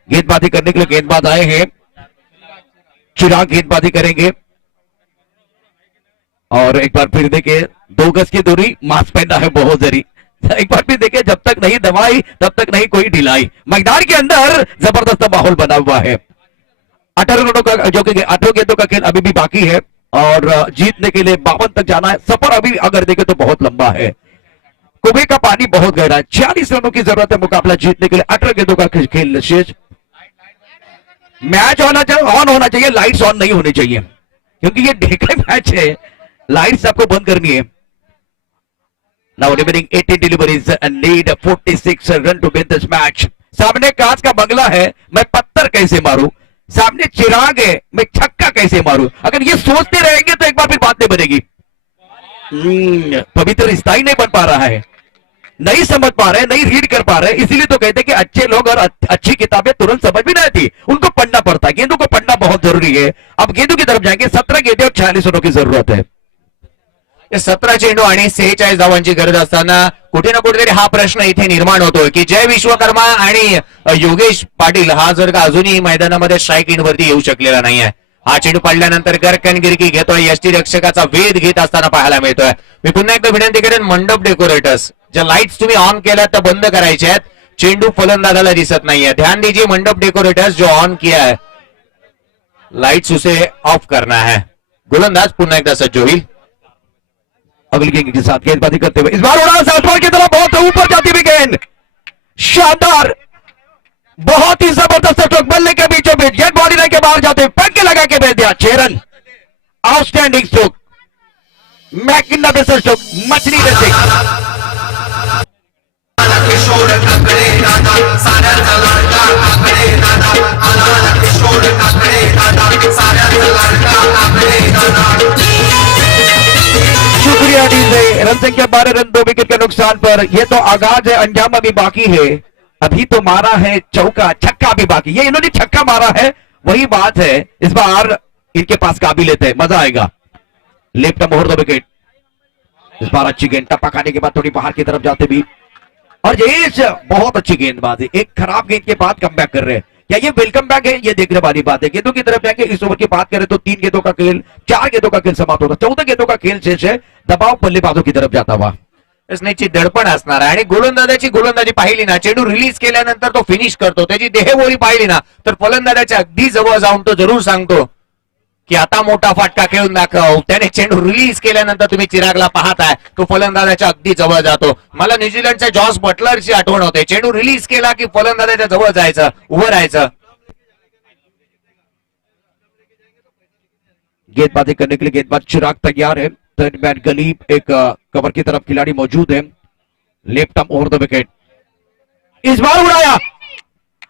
गेंदबाजी करने के लिए गेंदबाज आए हैं. चिराग गेंदबाजी करेंगे और एक बार फिर देखिए 2 गज की दूरी, मास्क पहनना है बहुत जरूरी. एक बार फिर देखिए, जब तक नहीं दवाई तब तक नहीं कोई ढिलाई. मैदान के अंदर जबरदस्त माहौल बना हुआ है. 18 रनों का जो कि 18 गेंदों का खेल अभी भी बाकी है और जीतने के लिए 52 तक जाना है। सफर अभी अगर देखें तो बहुत लंबा है, कुएं का पानी बहुत गहरा है। 46 रनों की जरूरत है मुकाबला जीतने के लिए। 18 गेंदों का खेल शेष। मैच होना चाहिए, ऑन होना चाहिए, लाइट्स ऑन नहीं होनी चाहिए क्योंकि ये डे का मैच है, लाइट्स आपको बंद करनी है। Now remaining 18 deliveries and need 46 run to win this match. सामने कांच का बंगला है, मैं पत्थर कैसे मारूं, सामने चिराग है, मैं छक्का कैसे मारूं। अगर ये सोचते रहेंगे तो एक बार फिर बात नहीं बनेगी। पवित्र रिश्ता ही नहीं बन पा रहा है, नहीं समझ पा रहे, नहीं रीड कर पा रहे। इसीलिए तो कहते हैं कि अच्छे लोग और अच्छी किताबें तुरंत समझ भी नहीं आती, उनको पढ़ना पड़ता है। गेंदों को पढ़ना बहुत जरूरी है। अब गेंदों की तरफ जाएंगे। 17 गेंदे और 46 रनों की जरूरत है। 17 चेंडू आणि 46 धावांची गरज असताना कुठे ना कुठेतरी हा प्रश्न इथे निर्माण होतोय की जय विश्वकर्मा आणि योगेश पाटील हा जर का अजूनही मैदानामध्ये स्ट्राईक इन वरती येऊ शकलेला नाहीये। हा चेंडू पडल्यानंतर गरकनगिरकी घेतोय, यष्टी रक्षकाचा वेध घेत असताना पाहायला मिळतोय। मी पुन्हा एकदा विनंती करेन, मंडप डेकोरेटर्स ज्या लाईट्स तुम्ही ऑन केल्या त्या बंद करायच्या आहेत। चेंडू फलंदाजाला दिसत नाहीये, ध्यान दीजिए मंडप डेकोरेटर्स जो ऑन किया है लाइट्स उसे ऑफ करना है। गोलंदाज पुन्हा एकदा सज्ज होईल। अगली गेंद के साथ गेंदबाजी करते हुए इस बार उड़ा साउथबॉल की तरफ, बहुत ऊपर जाती हुई गेंद, शानदार, बहुत ही जबरदस्त स्ट्रोक, बल्ले के बीचों बीच गेंद बॉडी लाइन के बाहर जाते हुए पंख लगा के भेज दिया। 6 रन, आउटस्टैंडिंग स्ट्रोक, मैकिन्ना स्ट्रोक, मछली जैसे। शुक्रिया टीम से। रन संख्या 12 रन, 2 विकेट के नुकसान पर। यह तो आगाज है, अंजाम अभी बाकी है। अभी तो मारा है चौका, छक्का भी बाकी। ये इन्होंने छक्का मारा है, वही बात है। इस बार इनके पास काबिलियत है, मजा आएगा। लेफ्ट मोहर 2 विकेट। इस बार अच्छी गेंद, टप्पा खाने के बाद थोड़ी बाहर की तरफ जाते भी, और जयेश बहुत अच्छी गेंदबाजी। एक खराब गेंद के बाद कम बैक कर रहे हैं, क्या ये वेलकम बैक है, ये देखने वाली बात है। गेंदों की तरफ जाएंगे। इस ओवर की बात करें तो 3 गेंदों का खेल, 4 गेंदों का खेल समाप्त होता, 14 गेंदों का खेल शेष है। दबाव बल्लेबाजों की तरफ जाता हुआ निश्चित दडपण असणार आहे आणि गोलंदाजाची गोलंदाजी पाहिली ना, चेंडू रिलीज केल्यानंतर तो फिनिश करतो, त्याची देहबोली पाहिली ना तर फलंदाजाच्या अगदी जवळ जाऊन तो जरूर सांगतो की आता मोठा फटका खेळून दाखव। त्याने चेंडू रिलीज केल्यानंतर तुम्ही चिरागला पाहताय, तो फलंदाजाच्या अगदी जवळ जातो। मला न्यूझीलंडच्या जॉस बटलरची आठवण होते, चेंडू रिलीज केला की फलंदाजाच्या जवळ जायचं, उभं राहायचं। गेंदबाजी करने के लिए गेंदबाज चिराग तैयार है। थर्ड मैन गलीब एक कवर की तरफ खिलाड़ी मौजूद है। Left arm over the wicket, इस बार उड़ाया,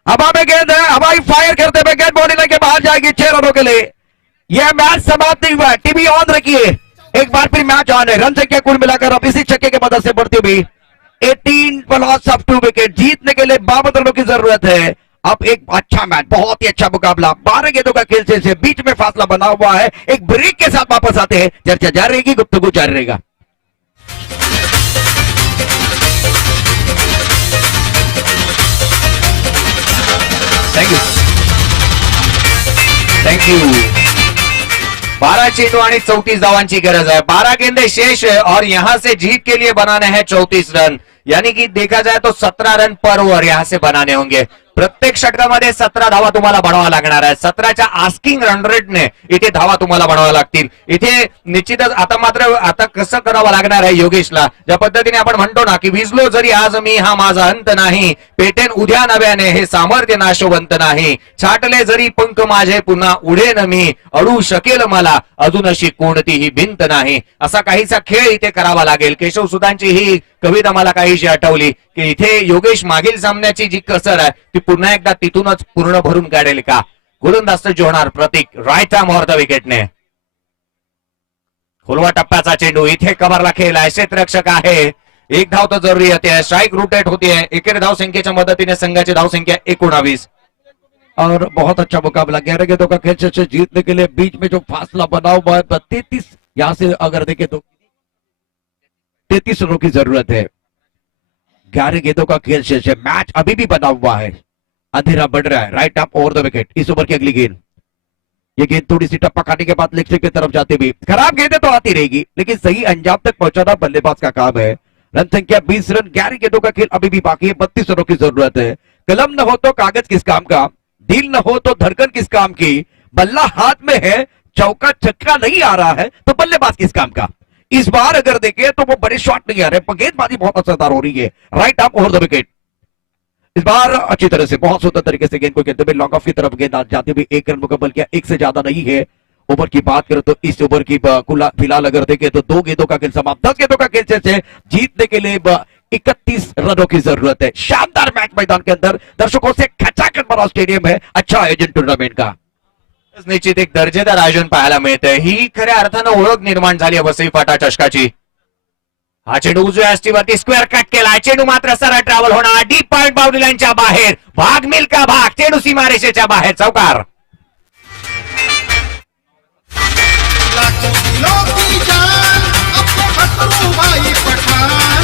हवा में गेंद है, हवाई फायर करते हुए गेंद बॉडी लाइन के बाहर जाएगी 6 रनों के लिए। यह मैच समाप्त नहीं हुआ है, टीवी ऑन रखिए, एक बार फिर मैच ऑन है। रन संख्या कुल मिलाकर अब इसी छक्के की मदद से बढ़ती हुई 18 प्लस ऑफ 2 विकेट। जीतने के लिए 52 रनों की जरूरत है। अब एक अच्छा मैच, बहुत ही अच्छा मुकाबला, 12 गेंदों का खेल से बीच में फासला बना हुआ है। एक ब्रेक के साथ वापस आते हैं, चर्चा जारी रहेगी, गुफ्तगू जारी रहेगा। थँक्यू। 12 चेंडू आणि 34 धावांची गरज है। 12 गेंदे शेष है और यहां से जीत के लिए बनाने हैं 34 रन, यानी कि देखा जाए तो 17 रन पर ओव्हर यहां से बनाने होंगे। प्रत्येक षटकामध्ये 17 धावा तुम्हाला बनवावा लागणार आहे। 17च्या आस्किंग रन रेटने इथे धावा तुम्हाला बनवाव्या लागतील। इथे निश्चितच आता कसं करावं लागणार आहे योगेशला, ज्या पद्धतीने आपण म्हणतो ना की विजलो जरी आज मी हा माझा अंत नाही, पेटेन उद्या नव्याने हे सामर्थ्य नाशवंत नाही, छाटले जरी पंख माझे पुन्हा उडेन मी, अडू शकेल मला अजून अशी कोणतीही भिंत नाही, असा काहीसा खेळ इथे करावा लागेल। केशव सुदांची ही कविता मला काहीशी आठवली की इथे योगेश मागील सामन्याची जी कसर आहे ती पुन्हा एकदा तिथूनच पूर्ण भरून काढेल का। गोलंदाज होणार प्रतीक, राईट आर्म ओव्हर द विकेटने। खोलवा टप्प्याचा चेंडू, इथे कव्हरला खेळ आहे, क्षेत्ररक्षक आहे, एक धाव तो जरुरी होते, स्ट्राइक रोटेट होती है। एकेरी धाव संख्येच्या मदतीने संघाची धाव संख्या 19। और बहुत अच्छा मुकाबला, 11 गेंदों का खेल से जीतने के लिए बीच में जो फासला बना हुआ है 33, यहां से अगर देखें तो 33 रनों की जरूरत है। 11 गेंदों का खेल शेष है, मैच अभी भी बना हुआ है, अंधेरा बढ़ रहा है। Right up over the wicket, इस ओवर की अगली गेंद, ये गेंद थोड़ी सी टप्पा खाने के बाद लेग की तरफ जाती हुई, खराब गेंदें तो आती रहेगी लेकिन सही अंजाम तक पहुंचाना बल्लेबाज का काम है। रन संख्या 20 रन, 11 गेंदों का खेल अभी भी बाकी है, 32 रनों की जरूरत है। कलम न हो तो कागज किस काम का। दिल न हो तो धड़कन किस काम की, बल्ला हाथ में है चौका छक्का नहीं आ रहा है तो बल्लेबाज किस काम का। इस बार अगर देखें तो वो बड़े शॉट नहीं आ रहे, गेंदबाजी बहुत असरदार हो रही है। Right arm over the wicket. इस बार अच्छी तरह से बहुत सुंदर तरीके से गेंद को खेलते हुए लॉन्ग ऑफ की तरफ गेंद जाते हुए 1 रन मुकम्मल किया। 1 से ज्यादा नहीं है। ओवर की बात करें तो इस ओवर की फिलहाल अगर देखें तो 2 गेंदों का खेल समाप्त। 10 गेंदों का खेल से जीतने के लिए 31 रनों की जरूरत है। शानदार मैच मैदान के अंदर दर्शकों से खचाखच भरा स्टेडियम है। अच्छा आयोजन टूर्नामेंट का निश्चित एक दर्जेदार आयोजन पाहायला मिळतंय। ही खऱ्या अर्थानं ओळख निर्माण झाली आहे वसई फाटा चषकाची। हा चेंडू उजव्या यष्टीवरती स्क्वेअर कट केला। चेंडू मात्र सरळ ट्रॅव्हल होणार डीप पॉइंट बाउंड्री लाईनच्या बाहेर। भाग मिल्का भाग, चेंडू सीमारेषेच्या बाहेर, चौकार। लाखों दिलों की जान अपने फकरू भाई पठान,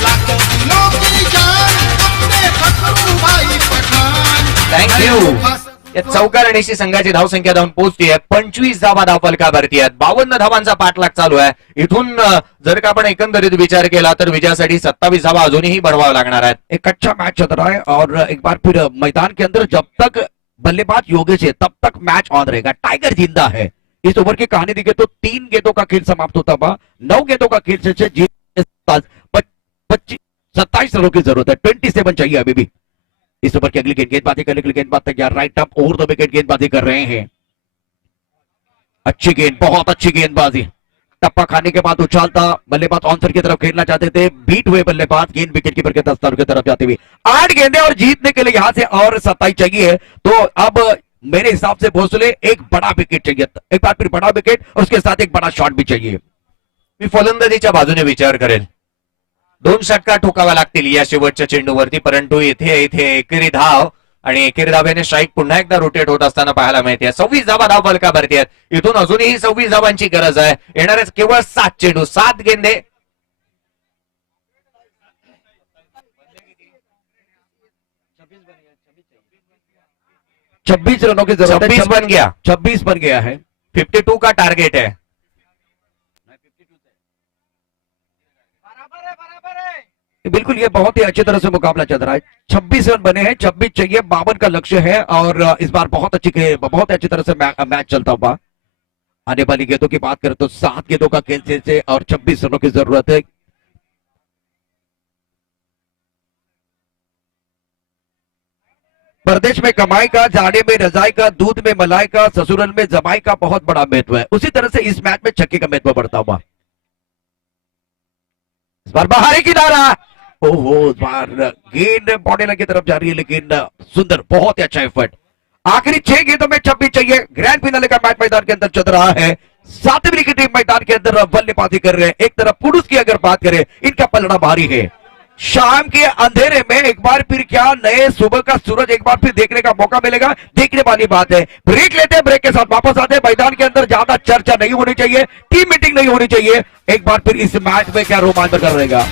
लाखों दिलों की जान अपने फकरू भाई पठान। थँक्यू। या चौकारणीशी संघाची धावसंख्या धावून पोहोचली आहे। 25 धावा धावफलकावरती आहेत। 52 धावांचा पाठलाग चालू आहे। इथून जर का आपण एकंदरीत विचार केला तर विजयासाठी 27 धावा अजूनही बनवाव्या लागणार आहेत। एक अच्छा मैच चल रहा है और एक बार फिर मैदान के अंदर जब तक बल्लेबाज योगेश है तब तक मैच ऑन रहेगा। टाइगर जिंदा है। इस ओवर की कहानी देखें तो 3 गेंदों का खेल समाप्त होता हुआ 9 गेंदों का खेल से जीत 27 रनों की जरूरत है। 27 चाहिए अभी भी। इस ओवर की अगली गेंदबाजी करने के लिए गेंदबाज तैयार। Right up over the wicket गेंदबाजी कर रहे हैं। अच्छी गेंद, बहुत अच्छी गेंदबाजी। टप्पा खाने के बाद उछालता बल्लेबाज ऑनसर की तरफ खेलना चाहते थे। बीट हुए बल्लेबाज गेंद विकेट कीपर के दस्तार की तरफ जाते हुए 8 गेंदें और जीतने के लिए यहां से और 27 चाहिए। तो अब मेरे हिसाब से भोसले एक बड़ा विकेट चाहिए। एक बार फिर बड़ा विकेट और उसके साथ एक बड़ा शॉट भी चाहिए। मी फलंदाजीच्या बाजूने विचार करेल। 2 षटकार ठोकाव्या लागतील या शेवटच्या चेंडूवरती, परंतु इथे एकेरी धाव आणि एकेरी धाव्याने स्ट्राईक पुन्हा एकदा रोटेट होत असताना पाहायला मिळते। 26 धावा धावफलकावरती आहेत। इथून अजूनही 26 धावांची गरज आहे। येणारच केवळ 7 चेंडू, 7 गेंदे। 26 रनों की जरूरत है। 26 बन गया। 26 बन गया है। 52 का टारगेट है। बिल्कुल ये बहुत ही अच्छी तरह से मुकाबला चल रहा है। 26 रन बने हैं, 26 चाहिए, 52 का लक्ष्य है और इस बार बहुत अच्छी तरह से मैच चलता हुआ। आने वाली गेंदों की बात करें तो 7 गेंदों का खेल से और 26 रनों की जरूरत है। प्रदेश में कमाई का, जाने में रजाई का, दूध में मलाई का, ससुरल में जमाई का बहुत बड़ा महत्व है। उसी तरह से इस मैच में छक्के का महत्व बढ़ता हुआ। इस बार बाहरी किनारा, ओहो, इस बार गेंद बॉडी की तरफ जा रही है लेकिन सुंदर, बहुत ही अच्छा एफर्ट। आखिरी 6 गेंदों में 26 चाहिए। ग्रैंड फिनाले का मैच मैदान के अंदर चल रहा है। 7वीं की टीम मैदान के अंदर बल्लेबाजी कर रहे हैं। एक तरफ पुरुष की अगर बात करें, इनका पलड़ा भारी है। शाम के अंधेरे में एक बार फिर क्या नए सुबह का सूरज एक बार फिर देखने का मौका मिलेगा, देखने वाली बात है। ब्रेक लेते हैं, ब्रेक के साथ वापस आते हैं। मैदान के अंदर ज्यादा चर्चा नहीं होनी चाहिए, टीम मीटिंग नहीं होनी चाहिए। एक बार फिर इस मैच में क्या रोमांच रहेगा।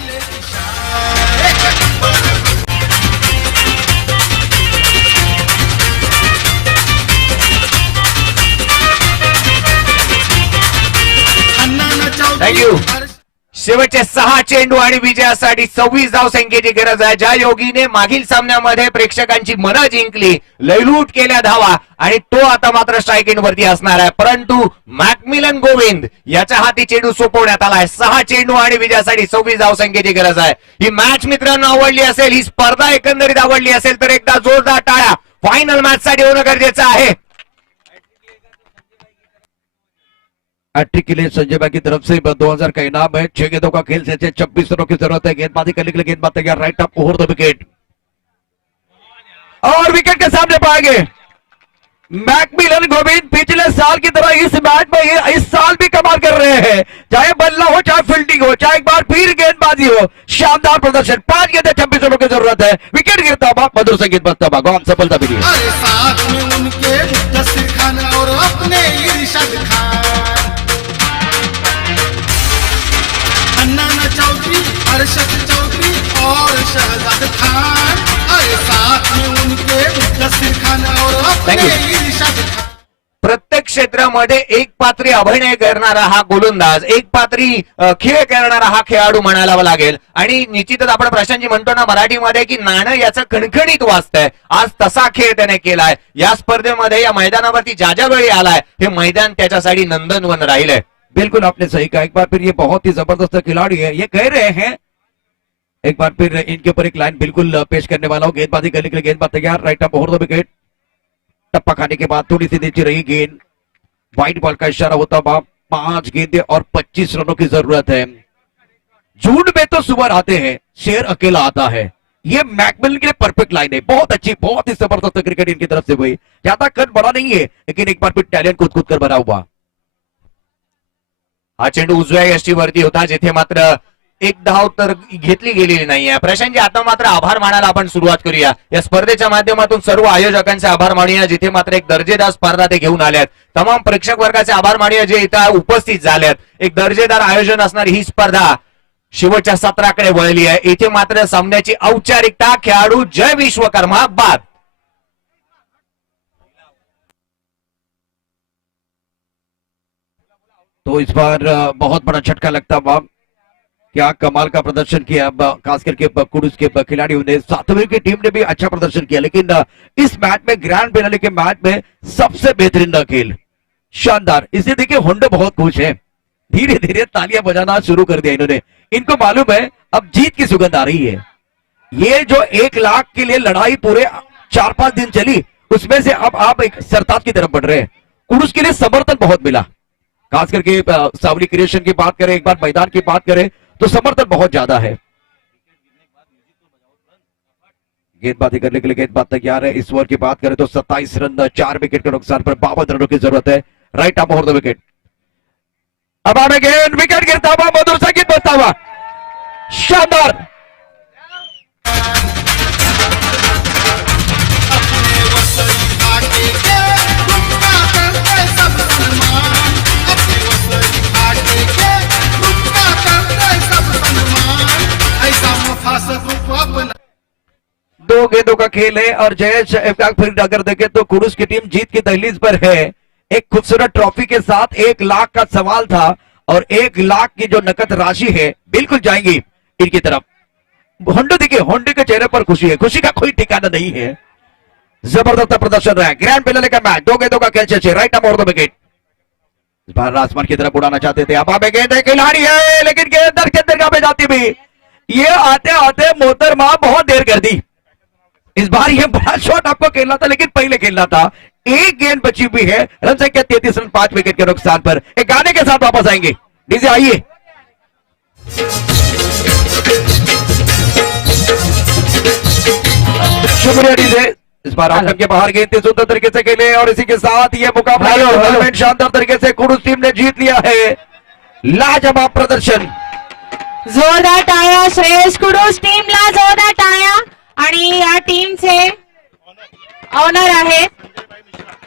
Thank you. शेवटचे 6 चेंडू आणि विजयासाठी 26 धावसंख्येची गरज आहे। ज्या योगीने मागील सामन्यामध्ये प्रेक्षकांची मनं जिंकली, लयलूट केल्या धावा आणि तो आता मात्र स्ट्रायकिंग वरती असणार आहे। परंतु मॅकमिलन गोविंद याच्या हाती चेंडू सोपवण्यात आलाय। 6 चेंडू आणि विजयासाठी 26 धावसंख्येची गरज आहे। ही मॅच मित्रांनो आवडली असेल, ही स्पर्धा एकंदरीत आवडली असेल तर एकदा जोरदार टाळ्या फायनल मॅच साठी होणं गरजेचं आहे। हैट्रिक के लिए संजय भाई की तरफ से 2000 का इनाम है। 6 गेंदों का खेल से 26 रनों की जरूरत है। गेंदबाजी करने के लिए गेंदबाज तैयार। Right up over the wicket और विकेट के सामने पाएंगे मैकमिलन गोविंद। पिछले साल की तरह इस मैच में इस साल भी कमाल कर रहे हैं, चाहे बल्ला हो, चाहे फील्डिंग हो, चाहे एक बार फिर गेंदबाजी हो। शानदार प्रदर्शन। 5 गेंदें 26 रनों की जरूरत है। विकेट गिरता हुआ, मधुर संगीत बजता हुआ, गौन सफलता मिली। अरे साथ में उनके मुद्दस्सिर खान और अपने इरशाद खान, अन्ना चौधरी, अरशद चौधरी और शहजाद खान। अरे साथ में उनके मुद्दस्सिर खान और अपने इरशाद खान। प्रत्येक क्षेत्रामध्ये एक पात्री अभिनय करणारा हा गोलंदाज, एक पात्री खेळ करणारा हा खेळाडू म्हणायला लागेल. आणि निश्चितच आपण प्रशांतजी म्हणतो ना मराठीमध्ये की नाणं याचं कणकणीत वाजतंय. आज तसा खेळ त्याने केलाय. या स्पर्धेमध्ये या मैदानावरती ज्या वेळी आलाय हे मैदान त्याच्यासाठी नंदनवन राहिलंय. बिल्कुल आपने सही कहा. एक बार फिर ये बहुत ही जबरदस्त खिलाड़ी है. ये कह रहे हैं एक बार फिर इनके ऊपर एक लाइन बिल्कुल पेश करने वाला हूं. गेंदबाजी करने के लिए गेंदबाज तैयार. Right up over the wicket. टप्पा खाने के बाद थोड़ी सी नीचे रही गेंद. व्हाइट बॉल का इशारा होता हुआ 5 गेंदें और 25 रनों की जरूरत है. झुंड में तो सुअर आते हैं, शेर अकेला आता है. ये मैकमिलन के लिए परफेक्ट लाइन है. बहुत अच्छी, बहुत ही जबरदस्त क्रिकेट इनकी तरफ से हुई. ज्यादा कद बड़ा नहीं है लेकिन एक बार फिर टैलेंट कूद कर बना हुआ. हा चेंडू उजव्या यष्टीवरती होता जिथे मात्र एक धाव तर घेतली गेलेली नाहीये. प्रशांतजी आता मात्र आभार मानायला आपण सुरुवात करूया. या स्पर्धेच्या माध्यमातून सर्व आयोजकांचे आभार मानूया जिथे मात्र एक दर्जेदार स्पर्धा ते घेऊन आल्यात. तमाम प्रेक्षक वर्गाचे आभार मानूया जे इथं उपस्थित झालेत. एक दर्जेदार आयोजन असणारी ही स्पर्धा शेवटच्या सत्राकडे वळली आहे. इथे मात्र सामन्याची औपचारिकता खेळाडू जय विश्वकर्मा बाद. तो इस बार बहुत बड़ा झटका लगता हुआ. क्या कमाल का प्रदर्शन किया. खास करके कुडूस के खिलाड़ियों ने. सातवें की टीम ने भी अच्छा प्रदर्शन किया लेकिन इस मैच में ग्रैंड फिनाले के मैच में सबसे बेहतरीन खेल, शानदार. इसे देखिए होंडे बहुत खुश है. धीरे धीरे तालियां बजाना शुरू कर दिया इन्होंने. इनको मालूम है अब जीत की सुगंध आ रही है. ये जो 1 लाख के लिए लड़ाई पूरे 4-5 दिन चली उसमें से अब आप एक सरताज की तरफ बढ़ रहे हैं. कुडूस के लिए समर्थन बहुत मिला. खास करके सावली क्रिएशन की बात करें, एक बार मैदान की बात करें तो समर्थन बहुत ज्यादा है. गेंदबाजी करने के लिए गेंदबाज तैयार है. इस ओवर की बात करें तो 27 रन 4 विकेट के नुकसान पर 52 रनों की जरूरत है. Right up over the wicket. अब हमें गेंद विकेट गिरता हुआ, मधुर संगीत बजता हुआ. शानदार. अपने वसई घाटे के रुकना करते सब सन्मान. अपने वसई घाटे के रुकना करते सब सन्मान. ऐसा मुफासत रूप अपना 2 गेंदों का खेल है और जयेश फिर अगर देखें तो कुडूस की टीम जीत की दहलीज पर है. एक खूबसूरत ट्रॉफी के साथ 1 लाख का सवाल था और 1 लाख की जो नकद राशि है बिल्कुल जाएंगी इनकी तरफ. होंडे देखिए, होंडे के चेहरे पर खुशी है. खुशी का कोई ठिकाना नहीं है. जबरदस्त प्रदर्शन रहा है. ग्रैंड फिनाले का मैच. 2 गेंदों का खेल चल. Right up over the wicket. इस बार आसमान की तरफ उड़ाना चाहते थे. अब हमें गेंद खिलाड़ी है लेकिन गेंद दरगाह पे जाती भी. ये आते आते मोहतरमा बहुत देर कर दी. इस बार ये बड़ा शॉट आपको खेलना था लेकिन पहले खेलना था. एक गेंद बची हुई है. रन संख्या 33 रन 5 विकेट के नुकसान पर. एक गाने के साथ वापस आएंगे. डीजे आइए. शुक्रिया डीजे. इस बार आंगन के बाहर गेंद सुंदर तरीके से खेले और इसी के साथ ये मुकाबला शानदार तरीके से कुडूस टीम ने जीत लिया है. लाजवाब प्रदर्शन. जोरदार टाळ्या श्रेयस कुडूस टीमला, जोरदार टाळ्या. आणि या टीमचे ऑनर आहे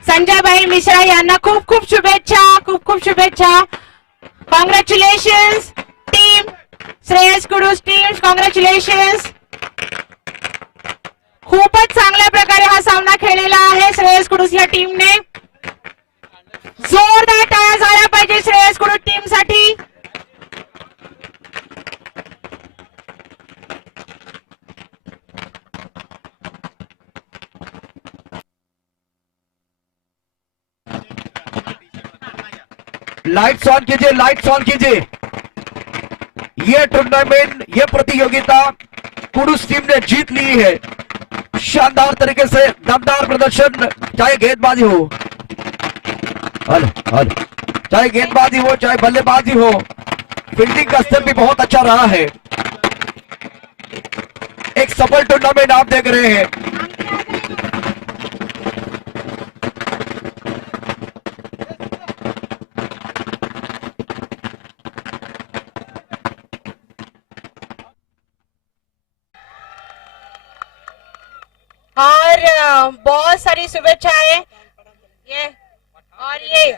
संजय भाई मिश्रा यांना खूप खूप शुभेच्छा, खूप खूप शुभेच्छा. Congratulations team Shreyas Kudus team, congratulations. खूपच चांगल्या प्रकारे हा सामना खेळलेला आहे श्रेयस कुडूस या टीमने. जोरदार टाळ्या झाल्या पाहिजे श्रेयस कुडूस टीम साठी. लाइट्स ऑन कीजिए, लाइट्स ऑन कीजिए. ये टूर्नामेंट, ये प्रतियोगिता कुडूस टीम ने जीत ली है. शानदार तरीके से दमदार प्रदर्शन. चाहे गेंदबाजी हो, चाहे गेंदबाजी हो, चाहे बल्लेबाजी हो, फील्डिंग का स्तर भी बहुत अच्छा रहा है. एक सफल टूर्नामेंट आप देख रहे हैं. और बहुत सारी शुभेच्छाएं. ये और ये